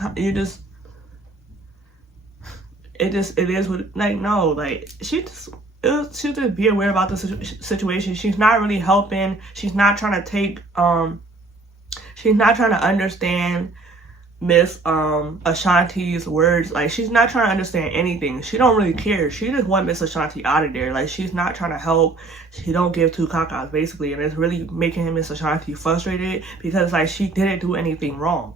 what, like, no, like, she's just being weird about the situation. She's not really helping. She's not trying to understand Miss Ashanti's words. Like, she's not trying to understand anything. She don't really care. She just want Miss Ashanti out of there. Like, she's not trying to help. She don't give two cacas, basically, and it's really making Miss Ashanti frustrated because, like, she didn't do anything wrong,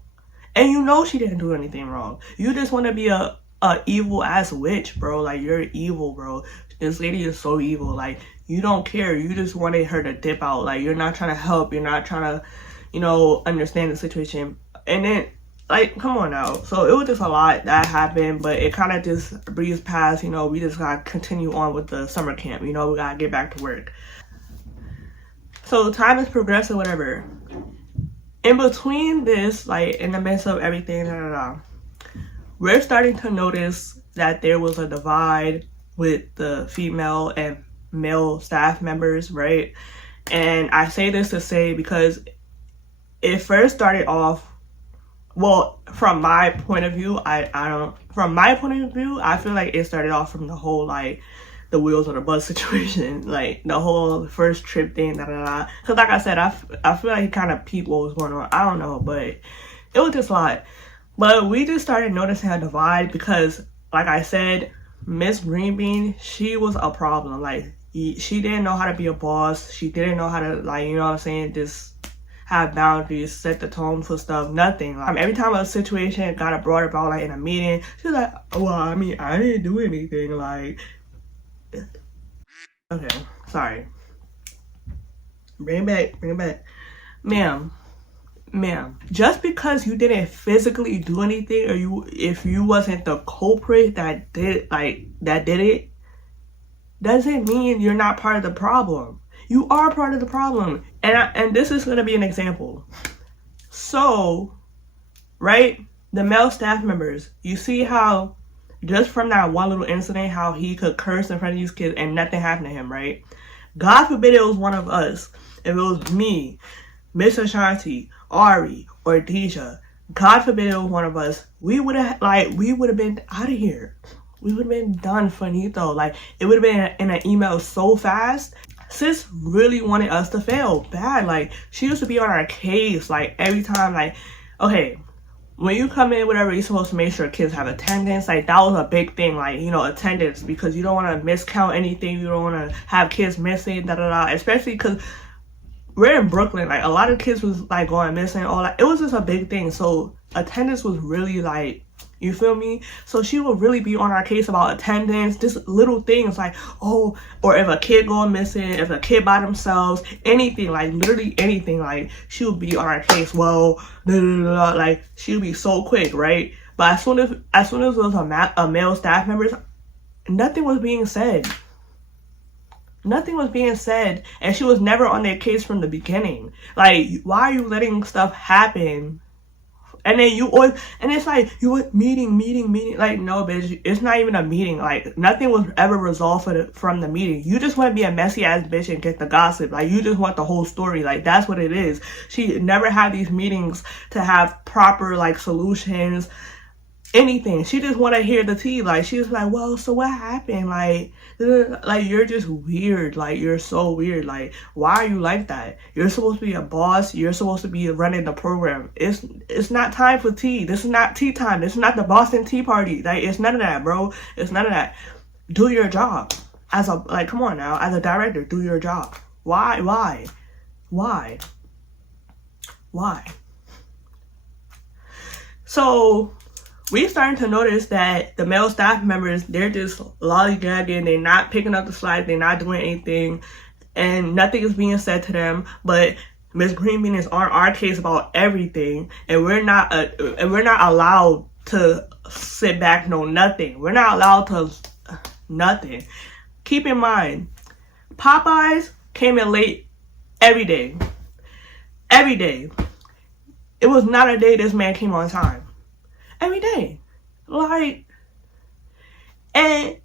and you know she didn't do anything wrong. You just want to be a evil ass witch, bro. Like, you're evil, bro. This lady is so evil. Like, you don't care. You just wanted her to dip out. Like, you're not trying to help. You're not trying to, you know, understand the situation. And then, like, come on now. So it was just a lot that happened, but it kind of just breezed past. You know, we just gotta continue on with the summer camp. You know, we gotta get back to work. So time is progressing, whatever. In between this, like, in the midst of everything, we're starting to notice that there was a divide with the female and male staff members, right? And I say this to say because it first started off, well, from my point of view, from my point of view, I feel like it started off from the whole, like, the wheels on the bus situation, like, the whole first trip thing, Because, like I said, I feel like he kind of peeped what was going on. I don't know, but it was just a lot. But we just started noticing a divide because, like I said, Miss Green Bean, she was a problem. Like, she didn't know how to be a boss. She didn't know how to, like, you know what I'm saying, just have boundaries, set the tone for stuff, nothing. Like, every time a situation got brought about, like, in a meeting, she's like, well, I mean, I didn't do anything. Like, okay, sorry. Bring it back. Ma'am, just because you didn't physically do anything, or if you wasn't the culprit that did it, doesn't mean you're not part of the problem. You are part of the problem. And this is going to be an example. So, right, the male staff members, you see how just from that one little incident, how he could curse in front of these kids and nothing happened to him, right? God forbid it was one of us. If it was me, Miss Ashanti, Ari, or Deja, God forbid it was one of us, we would have been out of here. We would have been done finito. Like, it would have been in an email so fast. Sis really wanted us to fail bad. Like, she used to be on our case, like, every time. Like, okay, when you come in, whatever, you're supposed to make sure kids have attendance. Like, that was a big thing, like, you know, attendance, because you don't want to miscount anything. You don't want to have kids missing, especially because we're in Brooklyn. Like, a lot of kids was, like, going missing, all that. It was just a big thing. So attendance was really, like, you feel me? So she would really be on our case about attendance, just little things like, oh, or if a kid going missing, if a kid by themselves, anything, like, literally anything, like, she would be on our case. Well, like, she would be so quick, right? But as soon as it was a male staff member, nothing was being said. Nothing was being said, and she was never on their case from the beginning. Like, why are you letting stuff happen? And then and it's like, you were meeting. Like, no, bitch, it's not even a meeting. Like, nothing was ever resolved from the meeting. You just want to be a messy ass bitch and get the gossip. Like, you just want the whole story. Like, that's what it is. She never had these meetings to have proper, like, solutions, anything. She just want to hear the tea. Like, she was like, well, so what happened? Like, you're just weird. Like, you're so weird. Like, why are you like that? You're supposed to be a boss. You're supposed to be running the program. It's not time for tea. This is not tea time. This is not the Boston Tea Party. Like, it's none of that, bro. It's none of that. Do your job. Come on now. As a director, do your job. Why? So we starting to notice that the male staff members, they're just lollygagging, they're not picking up the slack, they're not doing anything, and nothing is being said to them. But Miss Greenbean is on our case about everything, and we're not allowed to sit back, no nothing. We're not allowed to nothing. Keep in mind, Popeyes came in late every day. Every day. It was not a day this man came on time. Every day. Like, and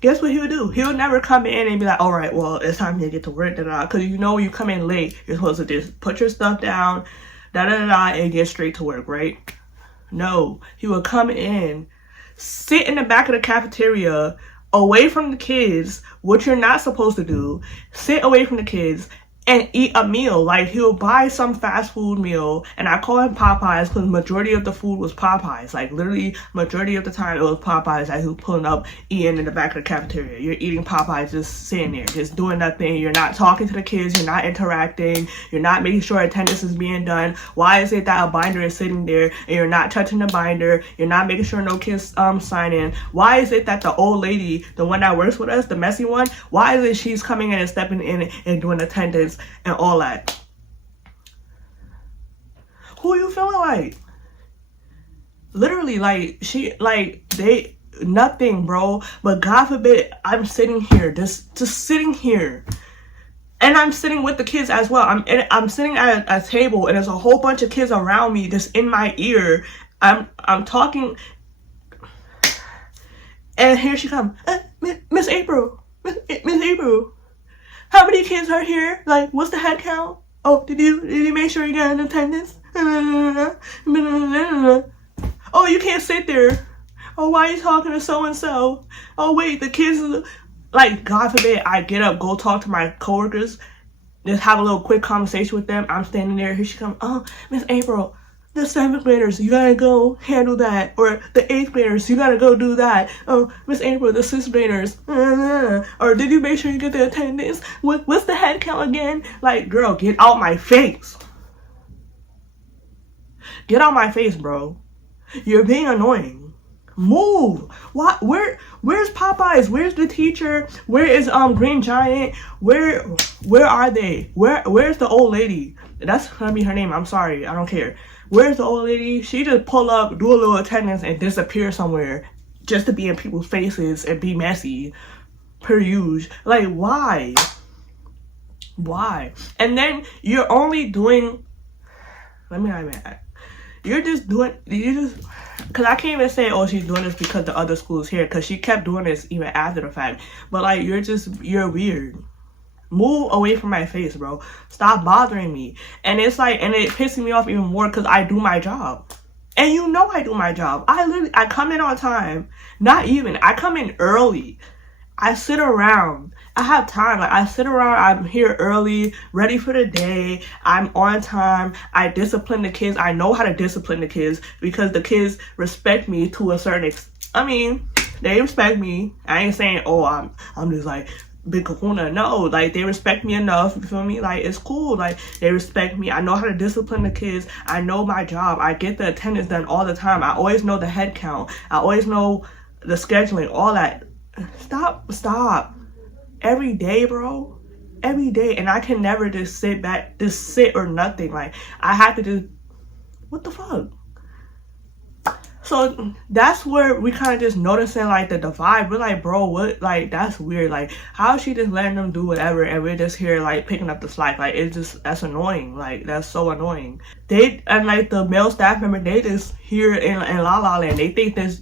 guess what he would do? He would never come in and be like, all right, well, it's time to get to work, because you know when you come in late, you're supposed to just put your stuff down, and get straight to work, right? No, he would come in, sit in the back of the cafeteria, away from the kids, which you're not supposed to do, sit away from the kids, and eat a meal. Like, he'll buy some fast food meal, and I call him Popeyes because majority of the food was Popeyes. Like, literally, majority of the time it was Popeyes that he was pulling up, eating in the back of the cafeteria. You're eating Popeyes, just sitting there, just doing nothing. You're not talking to the kids, you're not interacting, you're not making sure attendance is being done. Why is it that a binder is sitting there and you're not touching the binder? You're not making sure no kids sign in. Why is it that the old lady, the one that works with us, the messy one, why is it she's coming in and stepping in and doing attendance and all that? Who you feeling like? Literally, like, they nothing, bro. But God forbid, I'm sitting here, just sitting here, and I'm sitting with the kids as well. I'm sitting at a table, and there's a whole bunch of kids around me, just in my ear. I'm talking, and here she comes, Miss April, Miss April. How many kids are here? Like, what's the head count? Oh, did you make sure you got an attendance? Oh, you can't sit there. Oh, why are you talking to so-and-so? Oh, wait, the kids, like, God forbid, I get up, go talk to my coworkers, just have a little quick conversation with them. I'm standing there, here she comes, oh, Miss April, the 7th graders, you gotta go handle that. Or the 8th graders, you gotta go do that. Oh, Miss April, the 6th graders. Or did you make sure you get the attendance? What's the head count again? Like, girl, get out my face. Get out my face, bro. You're being annoying. Move. What? Where's Popeyes? Where's the teacher? Where is Green Giant? Where are they? Where's the old lady? That's gonna be her name. I'm sorry. I don't care. Where's the old lady? She just pull up, do a little attendance, and disappear somewhere just to be in people's faces and be messy, per usual. Like, why? Why? And then you're only doing, let me not even act. Because I can't even say, oh, she's doing this because the other school's here, because she kept doing this even after the fact. But, like, you're weird. Move away from my face, bro. Stop bothering me. And it's like, and it pisses me off even more because I do my job. And you know I do my job. I come in on time. Not even. I come in early. I sit around. I have time. Like, I sit around. I'm here early, ready for the day. I'm on time. I discipline the kids. I know how to discipline the kids because the kids respect me to a certain extent. I mean, they respect me. I ain't saying, oh, I'm just like big kahuna. No, like, they respect me enough, you feel me? Like, it's cool. Like, they respect me. I know how to discipline the kids. I know my job. I get the attendance done all the time. I always know the head count. I always know the scheduling, all that. Stop. Every day, bro. Every day. And I can never just sit back, just sit or nothing. Like, I have to just, what the fuck? So that's where we kind of just noticing, like, the divide. We're like, bro, what? Like, that's weird. Like, how is she just letting them do whatever and we're just here, like, picking up the slack? Like, it's just, that's annoying. Like, that's so annoying. And like, the male staff member, they just here in La La Land. They think this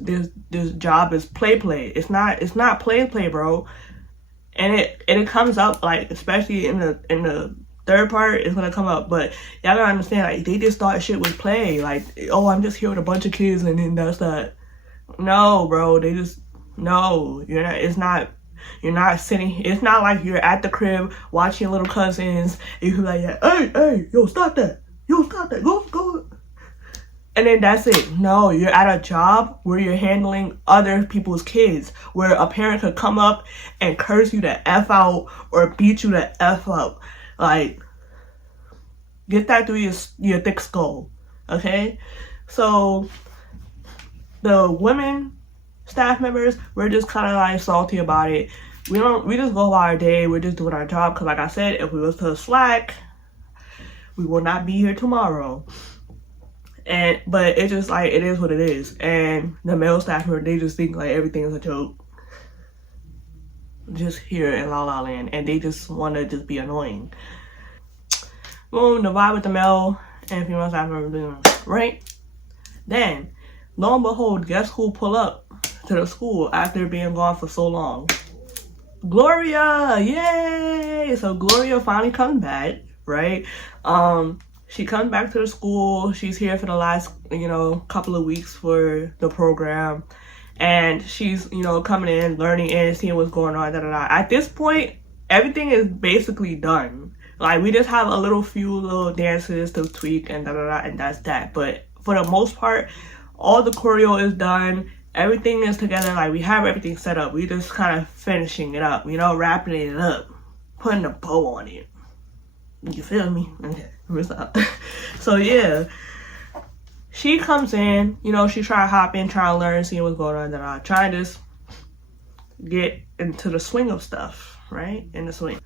job is play. It's not play, bro. And it comes up, like, especially in the third part, it's gonna come up, but y'all gotta understand, like, they just thought shit was play. Like, oh, I'm just here with a bunch of kids and then that's that. No, bro, no, you're not sitting, it's not like you're at the crib watching little cousins and you're like, hey, yo, stop that, go. And then that's it. No, you're at a job where you're handling other people's kids, where a parent could come up and curse you the F out or beat you the F up. Like, get that through your thick skull, okay? So, the women staff members, we're just kind of like salty about it. We just go about our day. We're just doing our job, because like I said, if we was to slack, we will not be here tomorrow. But it's just like, it is what it is. And the male staff member, they just think like everything is a joke, just here in La La Land, and they just want to just be annoying. Boom, the vibe with the male and female staff member, right? Then, lo and behold, guess who pull up to the school after being gone for so long? Gloria! Yay! So Gloria finally comes back, right? She comes back to the school. She's here for the last, couple of weeks for the program. And she's, coming in, learning in, seeing what's going on, At this point, everything is basically done. Like, we just have a few little dances to tweak and and that's that. But for the most part, all the choreo is done. Everything is together. Like, we have everything set up. We just kind of finishing it up, wrapping it up, putting a bow on it. You feel me? Okay, what's up? So yeah, she comes in, she try to hop in, try to learn, see what's going on, try to just get into the swing of stuff, right? In the swing.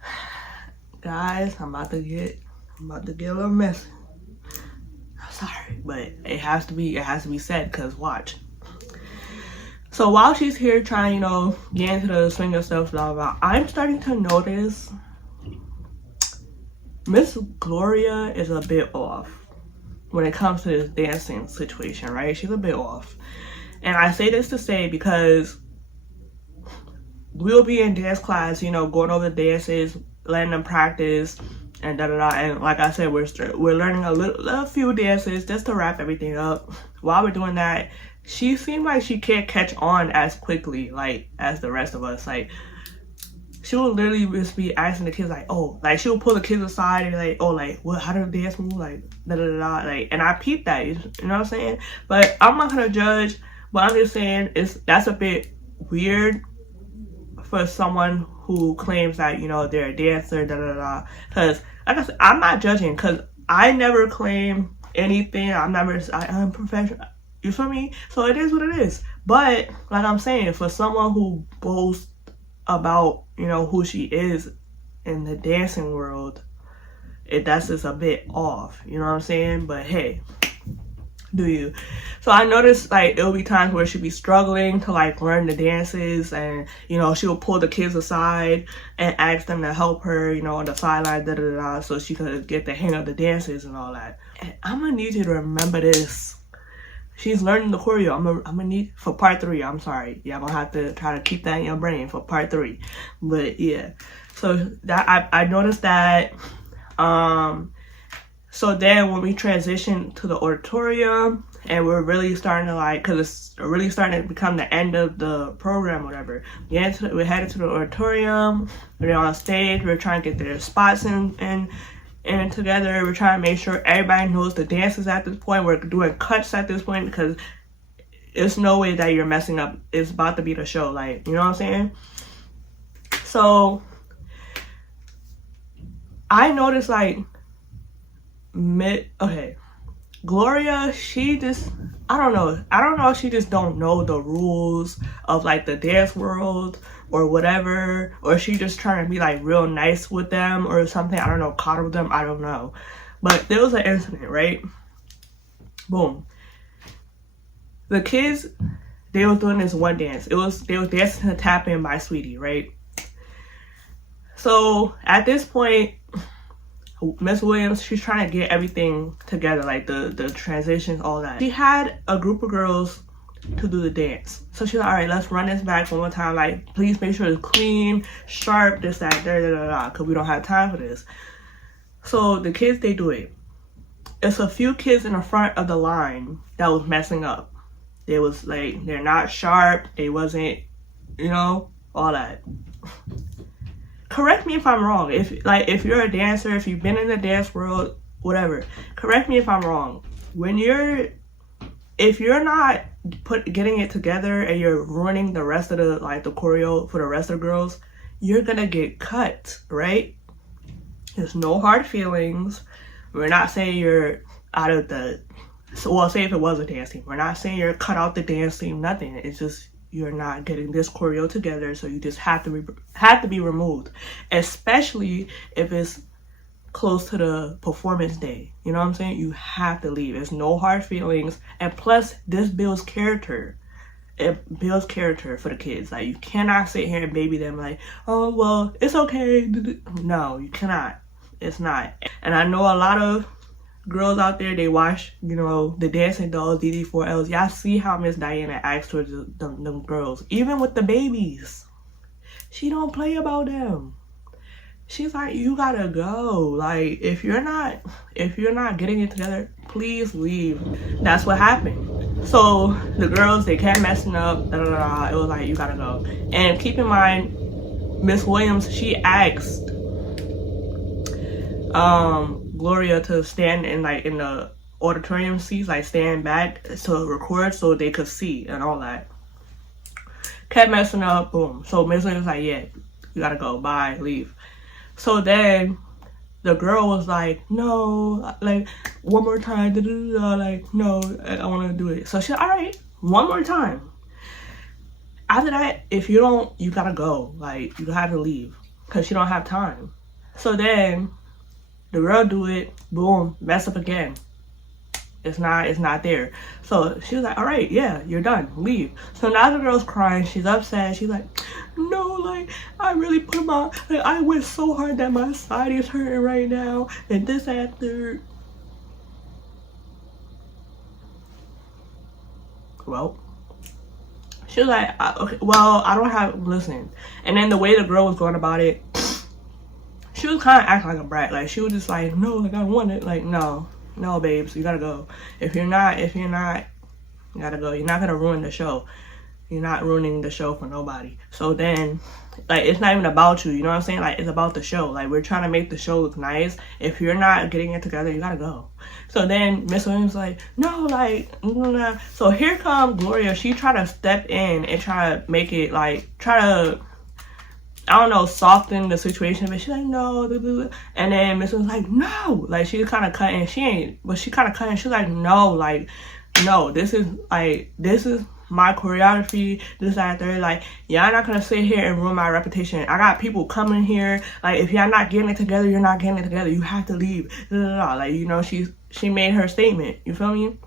Guys, I'm about to get a little messy. I'm sorry, but it has to be said, because watch. So while she's here trying, get into the swing of stuff, blah, blah, I'm starting to notice Miss Gloria is a bit off when it comes to this dancing situation, right? She's a bit off. And I say this to say, because we'll be in dance class, going over the dances, letting them practice, and And like I said, we're learning a few dances just to wrap everything up. While we're doing that, she seemed like she can't catch on as quickly, like, as the rest of us. Like, she would literally just be asking the kids, like, she would pull the kids aside and like, what, how do the dance move? Like, like, and I peeped that, you know what I'm saying? But I'm not gonna judge, but I'm just saying that's a bit weird for someone who claims that, they're a dancer, Because, like I said, I'm not judging, because I never claim anything. I'm professional. You feel me? So it is what it is. But, like I'm saying, for someone who boasts about, who she is in the dancing world, that's just a bit off. You know what I'm saying? But hey, do you? So I noticed, like, it'll be times where she'll be struggling to, like, learn the dances, and she'll pull the kids aside and ask them to help her, on the sideline, so she could get the hang of the dances and all that. And I'm gonna need you to remember this. She's learning the choreo. I'm gonna need, for part 3, I'm sorry. Yeah, I'm gonna have to try to keep that in your brain for part 3. But yeah, so that I noticed that. So then when we transition to the auditorium, and we're really starting to, like, because it's really starting to become the end of the program, whatever. We're headed to the auditorium. We're on stage. We're trying to get their spots in together. We're trying to make sure everybody knows the dances at this point. We're doing cuts at this point, because there's no way that you're messing up. It's about to be the show, like, you know what I'm saying? So I noticed, like, Gloria, she just, I don't know if she just don't know the rules of, like, the dance world or whatever, or she just trying to be, like, real nice with them or something. I don't know, coddle them, I don't know. But there was an incident, right? Boom. The kids, they was doing this one dance. They was dancing to Tap In by Sweetie, right? So at this point, Miss Williams, she's trying to get everything together, like the transitions, all that. She had a group of girls to do the dance. So she's like, all right, let's run this back one more time. Like, please make sure it's clean, sharp, this, that, because we don't have time for this. So the kids, they do it. It's a few kids in the front of the line that was messing up. They was like, they're not sharp. They wasn't, all that. Correct me if I'm wrong. If you're a dancer, if you've been in the dance world, whatever, correct me if I'm wrong. If you're not getting it together and you're ruining the rest of the choreo for the rest of the girls, you're gonna get cut, right? There's no hard feelings. We're not saying you're out of the So, well, say if it was a dance team. We're not saying you're cut out the dance team, nothing. It's just you're not getting this choreo together, so you just have to be removed, especially if it's close to the performance day. You know what I'm saying? You have to leave. There's no hard feelings, and plus, this builds character. It builds character for the kids. Like, you cannot sit here and baby them like, oh well, it's okay. No, you cannot. It's not. And I know a lot of girls out there, they watch, you know, the Dancing Dolls, DD4Ls. Y'all see how Miss Diana acts towards them girls, even with the babies. She don't play about them. She's like, you gotta go. Like, if you're not getting it together, please leave. That's what happened. So the girls, they kept messing up. It was like, you gotta go. And keep in mind, Miss Williams, she asked Gloria to stand in the auditorium seats, like stand back to record so they could see and all that. Kept messing up, boom. So Miss Williams was like, yeah, you gotta go, bye, leave. So then the girl was like, no, like one more time, like, no, I want to do it. So she's like, all right, one more time. After that, if you don't, you gotta go. Like, you have to leave because you don't have time. So then the girl do it, boom, mess up again. It's not there. So she was like, all right, yeah, you're done, leave. So now the girl's crying, she's upset, she's like, no, like, I really I went so hard that my side is hurting right now, and this and third. Well, she was like, okay, well, I don't have, listen. And then the way the girl was going about it, she was kind of acting like a brat. Like, she was just like, no, like, I want it. Like, no, babes, you gotta go. If you're not, you gotta go. You're not gonna ruin the show. You're not ruining the show for nobody. So then, like, it's not even about you, you know what I'm saying? Like, it's about the show. Like, we're trying to make the show look nice. If you're not getting it together, you gotta go. So then Miss Williams like, no, like, nah. So here comes Gloria. She tried to step in and try to make it, like, try to, I don't know, soften the situation. But she's like, no. And then Miss Williams like, no. Like, she kind of cutting. She kind of cutting. She's like, no, like, no, this is my choreography, this, that, third. Like, y'all not gonna sit here and ruin my reputation. I got people coming here. Like, if y'all not getting it together, you're not getting it together. You have to leave. Like, you know, she made her statement. You feel me?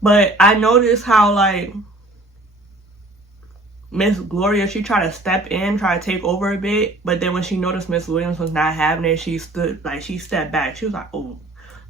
But I noticed how, like, Miss Gloria, she tried to step in, try to take over a bit. But then when she noticed Miss Williams was not having it, she stepped back. She was like, oh.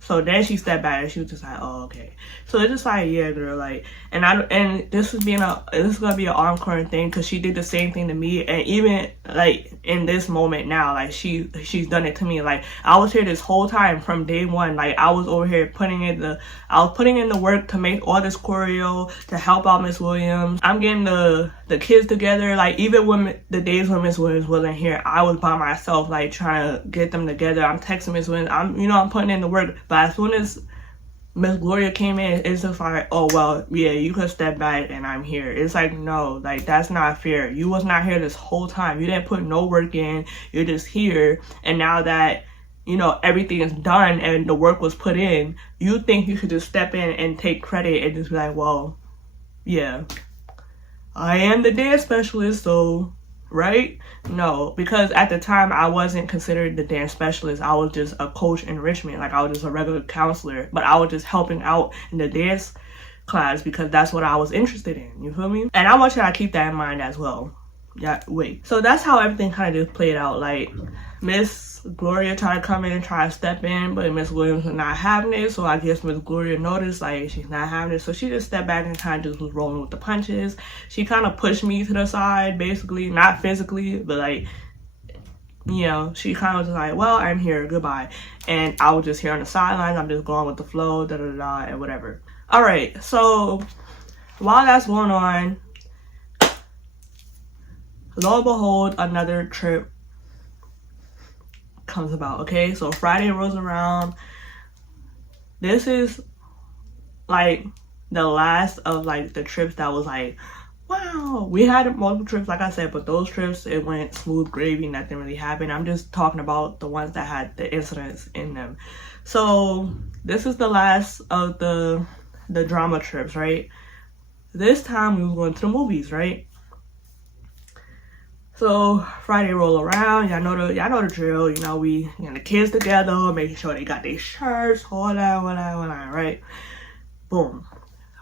So then she stepped back and she was just like, oh, okay. So it's just like, yeah, girl, like, and this is gonna be an encore thing because she did the same thing to me. And even like in this moment now, like she's done it to me. Like, I was here this whole time from day one. Like, I was over here putting in the work to make all this choreo to help out Miss Williams. I'm getting the kids together. Like, even when the days when Miss Williams wasn't here, I was by myself, like, trying to get them together. I'm texting Miss Williams. I'm putting in the work. But as soon as Miss Gloria came in, it's just like, oh, well, yeah, you could step back and I'm here. It's like, no, like, that's not fair. You was not here this whole time. You didn't put no work in. You're just here. And now that, you know, everything is done and the work was put in, you think you should just step in and take credit and just be like, well, yeah, I am the dance specialist, so, right? No, because at the time I wasn't considered the dance specialist. I was just a coach enrichment. Like, I was just a regular counselor, but I was just helping out in the dance class because that's what I was interested in. You feel me? And I want you to keep that in mind as well. Yeah, wait. So that's how everything kind of just played out. Like, Miss Gloria tried to come in and try to step in, but Miss Williams was not having it. So I guess Miss Gloria noticed, like, she's not having it. So she just stepped back and kind of just was rolling with the punches. She kind of pushed me to the side, basically. Not physically, but, like, you know, she kind of was like, well, I'm here, goodbye. And I was just here on the sidelines. I'm just going with the flow, da-da-da, and whatever. All right, so while that's going on, lo and behold, another trip comes about. Okay, so Friday rolls around. This is like the last of like the trips that was like, wow. We had multiple trips, like I said, but those trips, it went smooth gravy, nothing really happened. I'm just talking about the ones that had the incidents in them. So this is the last of the drama trips, right? This time we was going to the movies, right? So Friday roll around, y'all know the drill. You know, we getting the kids together, making sure they got their shirts, all that, right? Boom.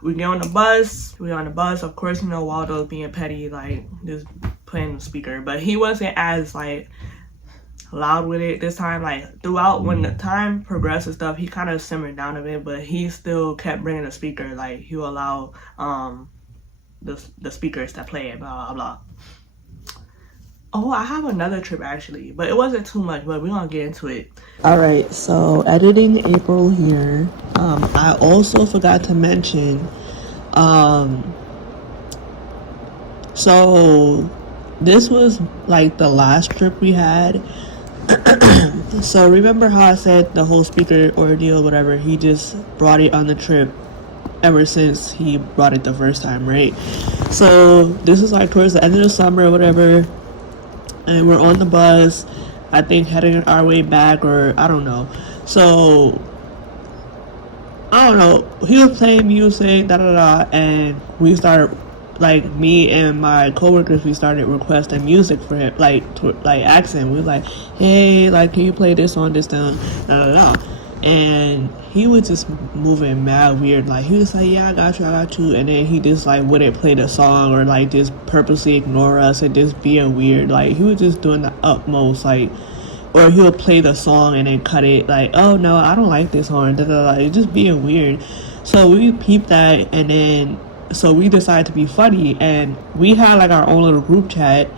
We get on the bus. We on the bus. Of course, you know, Waldo's being petty, like just playing the speaker, but he wasn't as like loud with it this time. Like throughout, when the time progressed and stuff, he kind of simmered down a bit, but he still kept bringing the speaker. Like he would allow the speakers to play it, blah blah blah. Oh, I have another trip actually, but it wasn't too much, but we're gonna get into it. All right, so editing April here. I also forgot to mention, so this was like the last trip we had. So remember how I said the whole speaker ordeal, whatever, he just brought it on the trip ever since he brought it the first time, right? So this is like towards the end of the summer or whatever, and we're on the bus, I think heading our way back, or I don't know. So I don't know, he was playing music, da da da, and we started, like me and my coworkers, we started requesting music for him, like asking. We were like, hey, like, can you play this on this down, da da da. And he was just moving mad weird. Like he was like, yeah, I got you, and then he just like wouldn't play the song, or like just purposely ignore us and just being weird. Like he was just doing the utmost, like, or he'll play the song and then cut it, like, oh no, I don't like this horn, da da da, just being weird. So we peeped that, and then so we decided to be funny, and we had like our own little group chat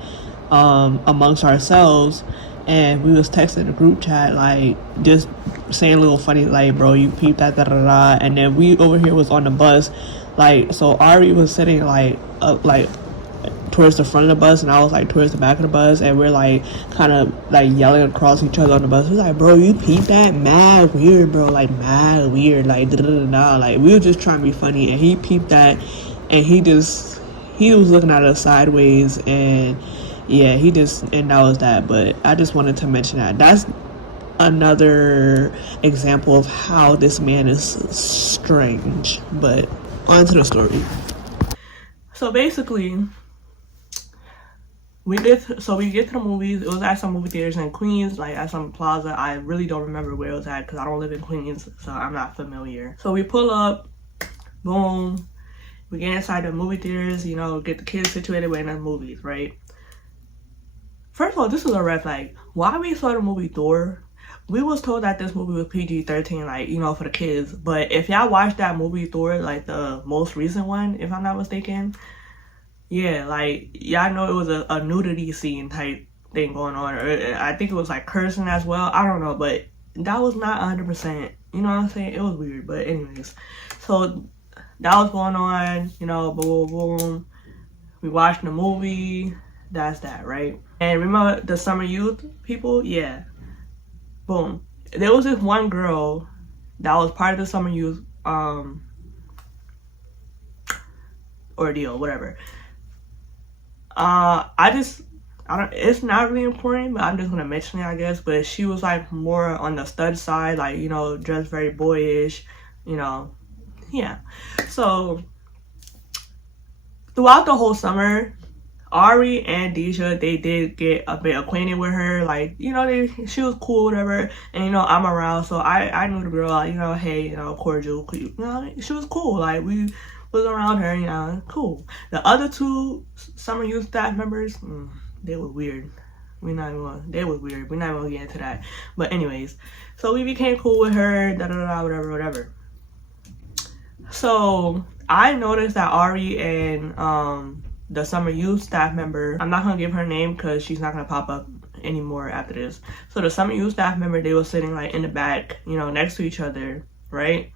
amongst ourselves, and we was texting the group chat, like just saying a little funny, like, bro, you peeped that, da da da. And then we over here was on the bus, like, so Ari was sitting like towards the front of the bus, and I was like towards the back of the bus, and we're like kind of like yelling across each other on the bus. We're like, bro, you peeped that? Mad weird, bro, like mad weird, like da da da da. Like we were just trying to be funny, and he peeped that, and he was looking at us sideways, and yeah, and that was that. But I just wanted to mention that. That's another example of how this man is strange. But on to the story. So basically, we get to the movies. It was at some movie theaters in Queens, like at some plaza. I really don't remember where it was at because I don't live in Queens, so I'm not familiar. So we pull up, boom, we get inside the movie theaters, you know, get the kids situated, we're in the movies, right? First of all, this is a red flag. Why we saw the movie Thor? We was told that this movie was PG-13, like, you know, for the kids. But if y'all watched that movie Thor, like the most recent one, if I'm not mistaken, yeah, like, y'all know it was a nudity scene type thing going on. Or I think it was like cursing as well. I don't know, but that was not 100%. You know what I'm saying? It was weird. But anyways, so that was going on, you know, boom, boom. We watched the movie. That's that, right? And remember the summer youth people? Yeah. Boom. There was this one girl that was part of the summer youth ordeal, whatever. It's not really important, but I'm just gonna mention it, I guess. But she was like more on the stud side, like, you know, dressed very boyish, you know, yeah. So throughout the whole summer, Ari and Deja, they did get a bit acquainted with her, like, you know, she was cool, whatever, and, you know, I'm around, so I knew the girl, like, you know, hey, you know, cordial, you know, she was cool, like, we was around her, you know, cool. The other two summer youth staff members, they were weird. They were weird. We're not gonna get into that. But anyways, so we became cool with her, da da da, whatever. So I noticed that Ari and the summer youth staff member, I'm not gonna give her name because she's not gonna pop up anymore after this. So the summer youth staff member, they were sitting like in the back, you know, next to each other, right?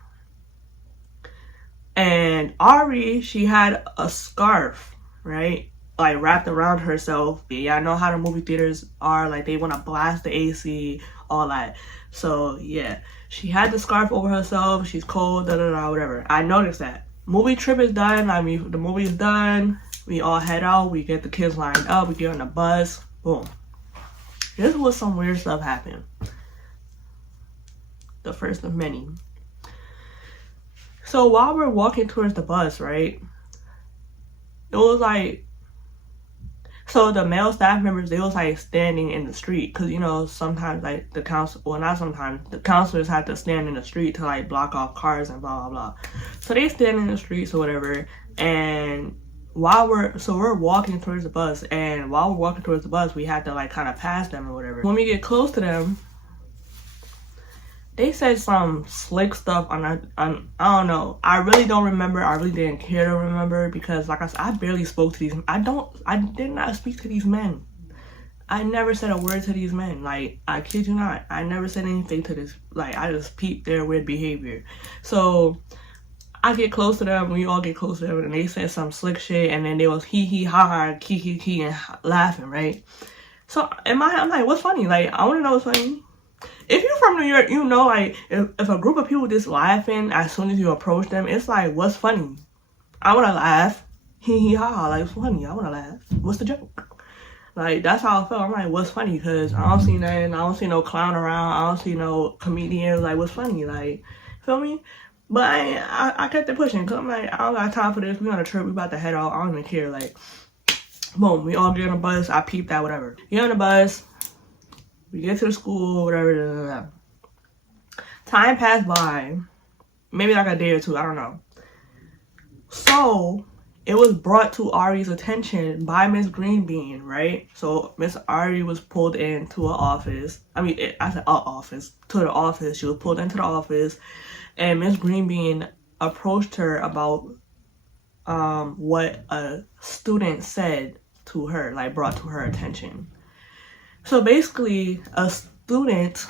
And Ari, she had a scarf, right? Like wrapped around herself. Yeah, I know how the movie theaters are, like they want to blast the AC, all that. So yeah, she had the scarf over herself. She's cold, da da da, whatever. I noticed that. Movie trip is done. I mean, the movie is done. We all head out. We get the kids lined up. We get on the bus. Boom. This was some weird stuff happened. The first of many. So while we're walking towards the bus, right? It was like, so the male staff members, they was like standing in the street. Because, you know, sometimes like the council, well, not sometimes, the counselors had to stand in the street to like block off cars and blah, blah, blah. So they stand in the streets or whatever. And while we're walking towards the bus. And while we're walking towards the bus, we had to like kind of pass them or whatever. When we get close to them, they said some slick stuff on I don't know. I really don't remember. I really didn't care to remember because, like I said, I barely spoke to these. I did not speak to these men. I never said a word to these men. Like, I kid you not. I never said anything to this. Like, I just peeped their weird behavior. So I get close to them. We all get close to them, and they said some slick shit, and then they was hee hee ha ha key and laughing, right? So in my head, I'm like, what's funny? Like, I want to know what's funny. If you're from New York, you know, like, if a group of people just laughing as soon as you approach them, it's like, what's funny? I want to laugh. Hee hee ha ha. Like, what's funny? I want to laugh. What's the joke? Like, that's how I felt. I'm like, what's funny? Because I don't see nothing. I don't see no clown around. I don't see no comedians. Like, what's funny? Like, feel me? But I kept it pushing. Because I'm like, I don't got time for this. We on a trip. We about to head out. I don't even care. Like, boom. We all get on the bus. I peeped that, whatever. Get on the bus. We get to the school, whatever. Blah, blah, blah. Time passed by. Maybe like a day or two. I don't know. So it was brought to Ari's attention by Miss Greenbean, right? So Miss Ari was pulled into an office. I said office. To the office. She was pulled into the office. And Miss Greenbean approached her about what a student said to her, like brought to her attention. So basically, a student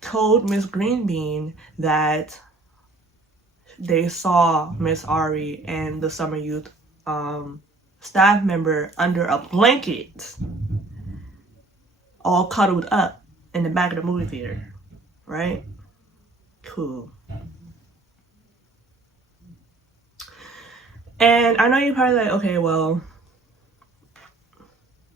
told Miss Greenbean that they saw Miss Ari and the summer youth staff member under a blanket, all cuddled up in the back of the movie theater, right? Cool. And I know you're probably like, okay, well,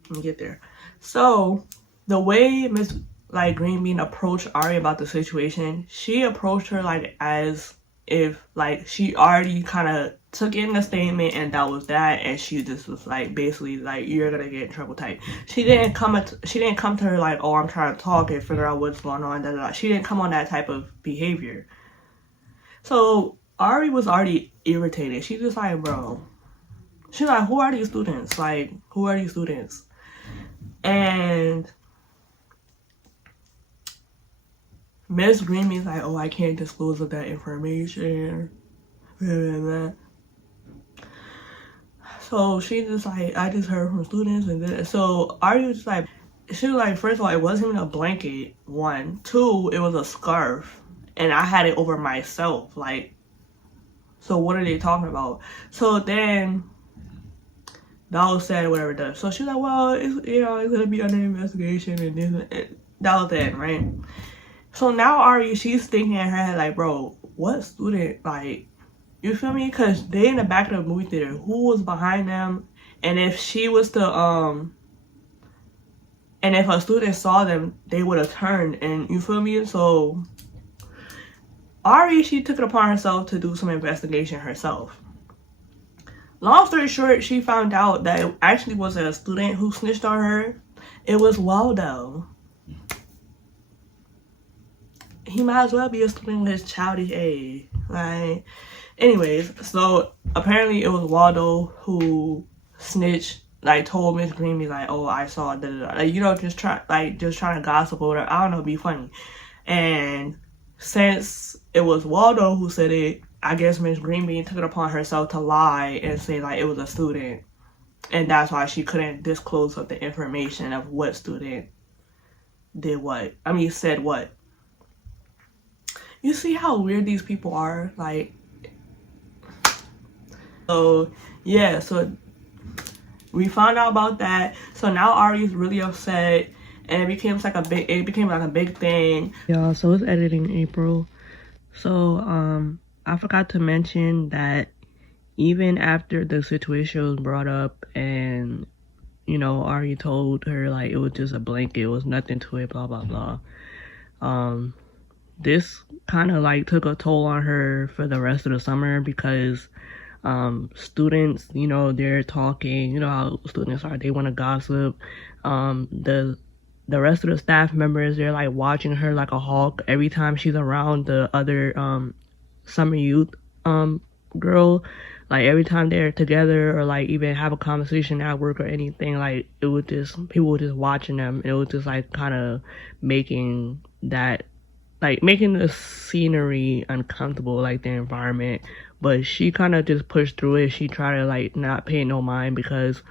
let me get there. So the way Miss Greenbean approached Ari about the situation, she approached her like as if like she already kind of took in the statement and that was that, and she just was like basically like, you're gonna get in trouble type. She didn't come to her like, oh, I'm trying to talk and figure out what's going on. Da, da, da. She didn't come on that type of behavior. So Ari was already irritated. She's just like, bro. She's like, who are these students? Like, who are these students? And Miss Greenbean's like, oh, I can't disclose of that information. Blah, blah, blah. So she's just like, I just heard from students. And then, so Ari was just like, she was like, first of all, it wasn't even a blanket, one. Two, it was a scarf. And I had it over myself. Like, so what are they talking about? So then that was said, whatever it does. So she's like, well, it's, you know, it's gonna be under investigation and this and that was it, right? So now Ari, she's thinking in her head like, bro, what student, like, you feel me? Because they in the back of the movie theater, who was behind them? And if she was to and if a student saw them, they would have turned, and you feel me? So Ari, she took it upon herself to do some investigation herself. Long story short, she found out that it actually wasn't a student who snitched on her. It was Waldo. He might as well be a student with his childish age. Like, anyways, so apparently it was Waldo who snitched, like told Miss Greenby like, oh, I saw da da da. Like, you know, just trying to gossip or whatever. I don't know, be funny. And since it was Waldo who said it, I guess Miss Greenbean took it upon herself to lie and say like it was a student, and that's why she couldn't disclose of the information of what student did what. I mean, said what. You see how weird these people are, like. So yeah, so we found out about that. So now Ari's really upset, and it became like a big thing. Y'all, so it's editing April. So I forgot to mention that even after the situation was brought up and, you know, Ari told her like it was just a blanket, it was nothing to it, blah blah blah. This kind of like took a toll on her for the rest of the summer because students, you know, they're talking, you know how students are, they want to gossip. The rest of the staff members, they're like watching her like a hawk every time she's around the other summer youth girl. Like every time they're together or like even have a conversation at work or anything, like it would just, people were just watching them, and it was just like kind of making that, like making the scenery uncomfortable, like the environment. But she kind of just pushed through it. She tried to like not pay no mind because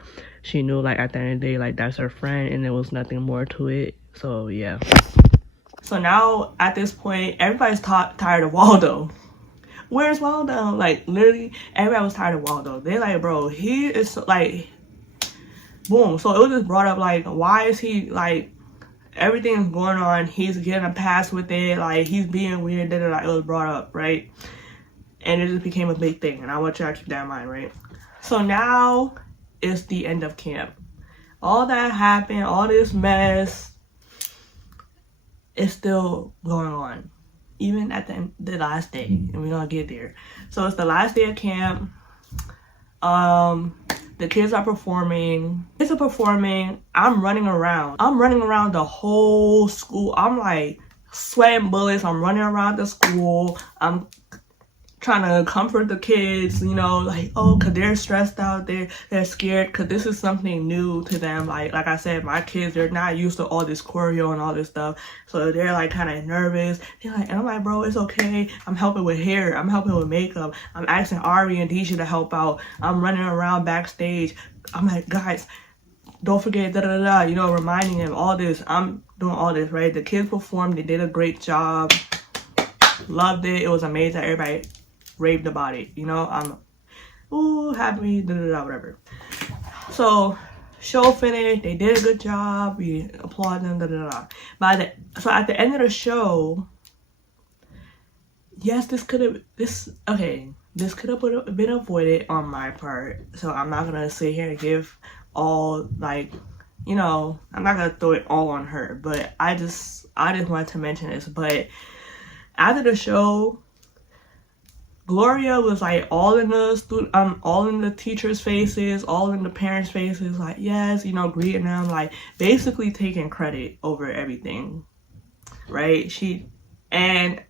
she knew like at the end of the day, like that's her friend and there was nothing more to it. So yeah. So now at this point, everybody's tired of Waldo. Where's Waldo? Like literally everybody was tired of Waldo. They're like, bro, he is so, like, boom. So it was just brought up like, why is he like, everything's going on, he's getting a pass with it, like he's being weird, like it was brought up, right? And it just became a big thing, and I want y'all to keep that in mind, right? So now it's the end of camp. All that happened, all this mess is still going on, even at the last day, and we're gonna get there. So it's the last day of camp. The kids are performing. Kids are performing. I'm running around. I'm running around the whole school. I'm like sweating bullets. I'm running around the school. I'm trying to comfort the kids, you know, like, oh, because they're stressed out, they're scared, because this is something new to them. Like I said, my kids, they're not used to all this choreo and all this stuff, so they're like kind of nervous. They're like, and I'm like, bro, it's okay. I'm helping with hair, I'm helping with makeup, I'm asking Ari and Deisha to help out, I'm running around backstage. I'm like, guys, don't forget, you know, reminding them all this. I'm doing all this, right? The kids performed, they did a great job, loved it, it was amazing. Everybody raved about it, you know. I'm happy, whatever. So show finished, they did a good job, we applaud them, so at the end of the show, yes, this could have been avoided on my part, so I'm not gonna sit here and give all, like, you know, I'm not gonna throw it all on her, but I just wanted to mention this. But after the show, Gloria was like all in the teachers' faces, all in the parents' faces, like, yes, you know, greeting them, like basically taking credit over everything, right? And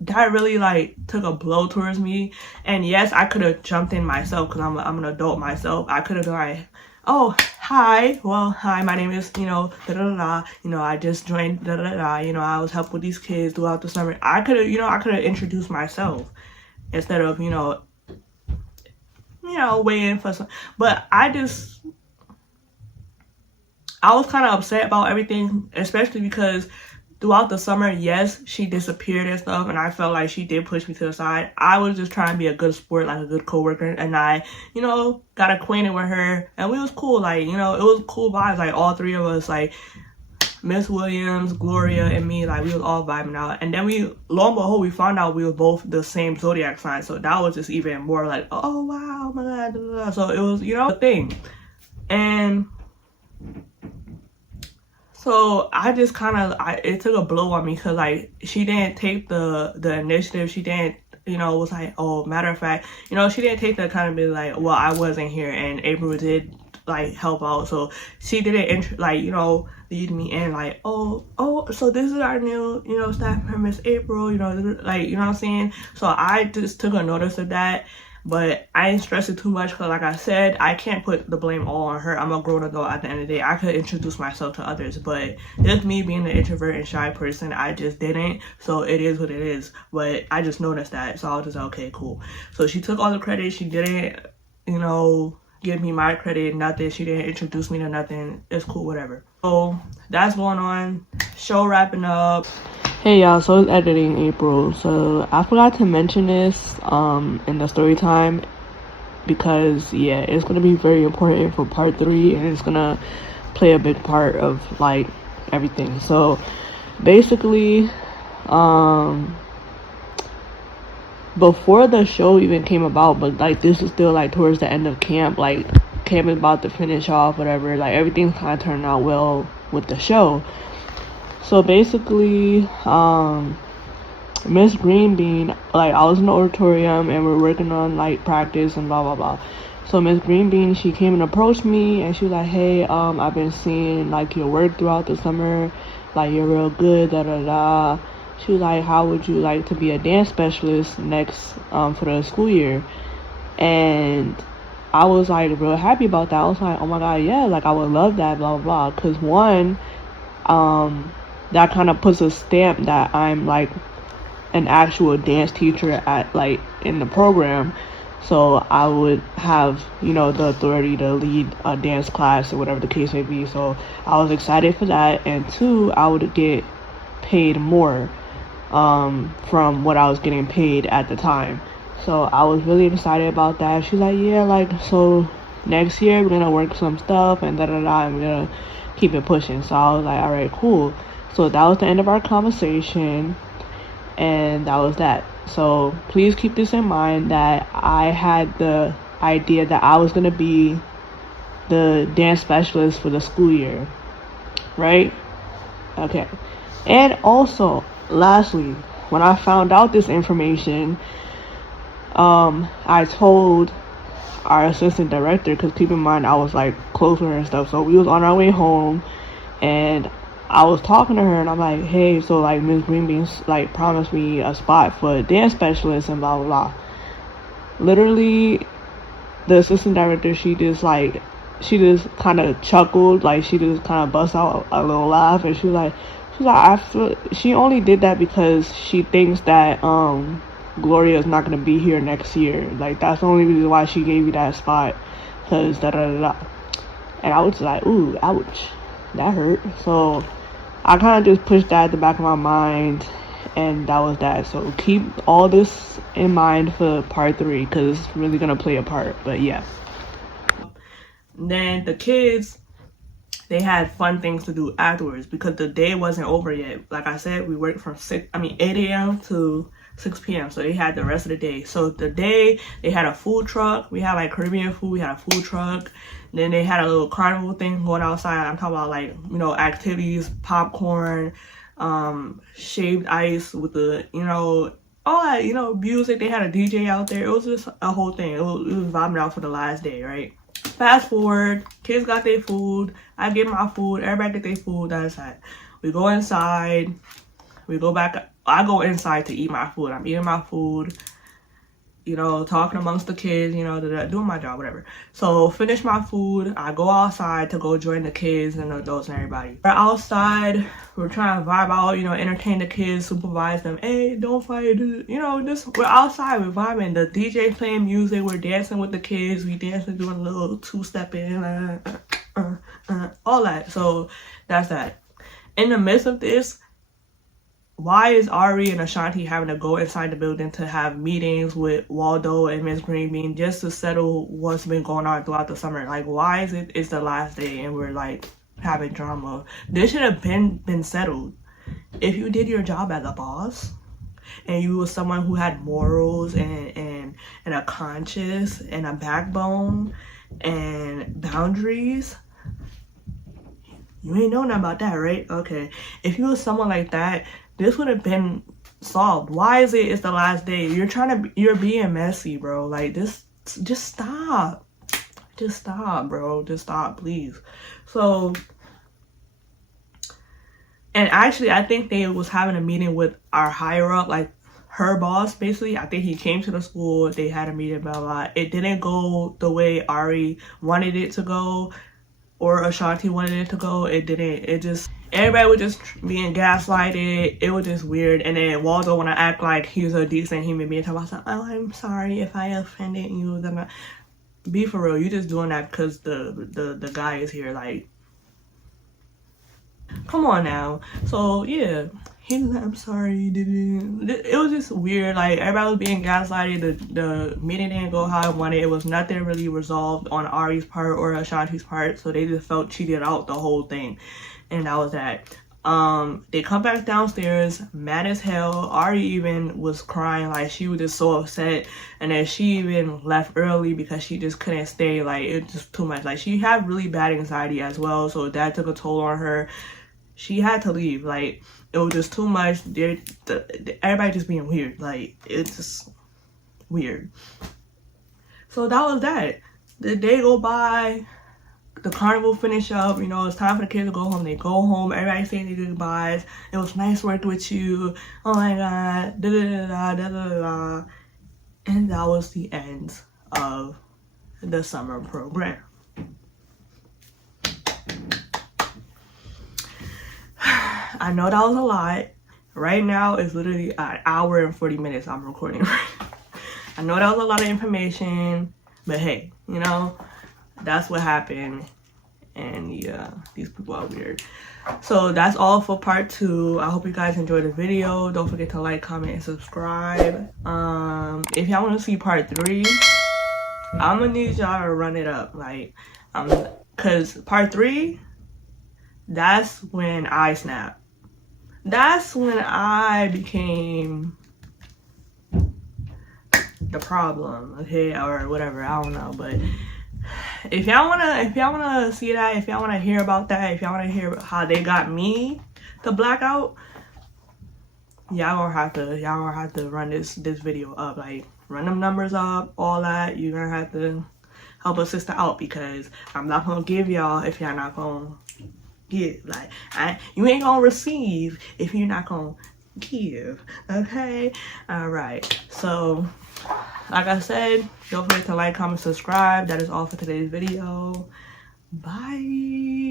that really like took a blow towards me. And yes, I could have jumped in myself because I'm an adult myself. I could have been like, oh, hi, my name is, you know, you know, I just joined, you know, I was helping with these kids throughout the summer. I could have introduced myself instead of, you know, waiting for some. But I was kind of upset about everything, especially because throughout the summer, yes, she disappeared and stuff, and I felt like she did push me to the side. I was just trying to be a good sport, like a good coworker, and I, you know, got acquainted with her, and we was cool, like, you know, it was cool vibes, like all three of us, like Miss Williams, Gloria, and me, like we was all vibing out. And then lo and behold, we found out we were both the same zodiac sign, so that was just even more like, oh wow, oh my god, so it was, you know, a thing. And so I just kind of, it took a blow on me because, like, she didn't take the initiative. She didn't, you know, was like, oh, matter of fact, you know, she didn't take the kind of be like, well, I wasn't here and April did, like, help out. So she didn't, like, you know, lead me in, like, oh, so this is our new, you know, staff member, Miss April, you know, like, you know what I'm saying? So I just took a notice of that. But I ain't stress it too much because, like I said, I can't put the blame all on her. I'm a grown adult at the end of the day. I could introduce myself to others, but just me being an introvert and shy person, I just didn't. So it is what it is. But I just noticed that. So I was just like, okay, cool. So she took all the credit. She didn't, you know, give me my credit, nothing. She didn't introduce me to nothing. It's cool, whatever. So that's going on. Show wrapping up. Hey y'all, so it's editing April. So I forgot to mention this in the story time because yeah, it's gonna be very important for part 3 and it's gonna play a big part of like everything. So basically, before the show even came about, but like this is still like towards the end of camp. Like camp is about to finish off, whatever. Like everything's kind of turned out well with the show. So basically, Miss Green Bean, like I was in the auditorium and we're working on like practice and blah blah blah. So Miss Green Bean, she came and approached me and she was like, hey, I've been seeing like your work throughout the summer, like you're real good, da da da. She was like, how would you like to be a dance specialist next for the school year? And I was like real happy about that. I was like, oh my god, yeah, like I would love that, blah blah blah. Cause one, that kind of puts a stamp that I'm like an actual dance teacher at like in the program, so I would have, you know, the authority to lead a dance class or whatever the case may be. So I was excited for that, and two, I would get paid more from what I was getting paid at the time. So I was really excited about that. She's like, yeah, like so next year we're gonna work some stuff and da da da, and we're gonna keep it pushing. So I was like, all right, cool. So that was the end of our conversation, and that was that. So please keep this in mind that I had the idea that I was gonna be the dance specialist for the school year, right? Okay. And also, lastly, when I found out this information, I told our assistant director, because keep in mind I was like close with her and stuff, so we was on our way home and I was talking to her and I'm like, hey, so like Miss Greenbeans like promised me a spot for a dance specialist and blah blah blah. Literally, the assistant director, she just kind of chuckled, like she just kind of bust out a little laugh, and she's like, I feel she only did that because she thinks that Gloria is not gonna be here next year. Like that's the only reason why she gave you that spot, cause da da da da. And I was like, ooh, ouch, that hurt. So I kind of just pushed that at the back of my mind, and that was that. So keep all this in mind for part 3, because it's really gonna play a part. But yeah. Then the kids, they had fun things to do afterwards because the day wasn't over yet. Like I said, we worked from 8 a.m. to 6 p.m. So they had the rest of the day. So the day they had a food truck. We had like Caribbean food. We had a food truck. Then they had a little carnival thing going outside. I'm talking about like, you know, activities, popcorn, shaved ice with the, you know, all that, you know, music. They had a DJ out there. It was just a whole thing. It was vibing out for the last day, right? Fast forward, kids got their food. I get my food. Everybody get their food. That's that. We go inside. We go back. I go inside to eat my food. I'm eating my food, you know, talking amongst the kids, you know, doing my job, whatever. So finish my food. I go outside to go join the kids and the adults and everybody. We're outside. We're trying to vibe out, you know, entertain the kids, supervise them. Hey, don't fight. You know, just we're outside. We're vibing. The DJ playing music. We're dancing with the kids. We dancing, doing a little two-stepping, all that. So that's that. In the midst of this, why is Ari and Ashanti having to go inside the building to have meetings with Waldo and Miss Greenbean just to settle what's been going on throughout the summer? Like, why is it's the last day and we're like having drama? This should have been settled. If you did your job as a boss and you was someone who had morals and a conscience and a backbone and boundaries, you ain't know nothing about that, right? Okay. If you was someone like that, this would have been solved. Why is it's the last day? You're being messy, bro. Like this, just stop. Just stop, bro. Just stop, please. So, and actually, I think they was having a meeting with our higher up, like her boss, basically. I think he came to the school. They had a meeting, blah, blah. It didn't go the way Ari wanted it to go, or Ashanti wanted it to go. It didn't. It just, everybody was just being gaslighted. It was just weird. And then Waldo want to act like he's a decent human being. Talk about, oh, I'm sorry if I offended you. Then be for real. You just doing that because the guy is here. Like, come on now. So yeah, he's like, I'm sorry. It was just weird. Like everybody was being gaslighted. The meeting didn't go how I wanted. It was nothing really resolved on Ari's part or Ashanti's part. So they just felt cheated out the whole thing. And that was that. They come back downstairs, mad as hell. Ari even was crying, like she was just so upset, and then she even left early because she just couldn't stay. Like it was just too much. Like she had really bad anxiety as well, so that took a toll on her. She had to leave. Like it was just too much. Everybody just being weird. Like it's just weird. So that was that. The day go by. The carnival finish up, you know, it's time for the kids to go home. They go home, everybody saying their goodbyes. It was nice working with you. Oh my god, da da da da da da. And that was the end of the summer program. I know that was a lot. Right now it's literally an hour and 40 minutes I'm recording. I know that was a lot of information, but hey, you know, that's what happened. And yeah, these people are weird. So that's all for part 2. I hope you guys enjoyed the video. Don't forget to like, comment, and subscribe. If y'all want to see part 3, I'm gonna need y'all to run it up, like cause part 3, that's when I snapped. That's when I became the problem, okay, or whatever. I don't know, but if y'all wanna see that, if y'all wanna hear about that, if y'all wanna hear how they got me to black out, y'all gonna have to run this video up, like run them numbers up, all that. You're gonna have to help a sister out, because I'm not gonna give y'all if y'all not gonna give. Like you ain't gonna receive if you're not gonna give. Okay, all right. So like I said, don't forget to like, comment, subscribe. That is all for today's video. Bye.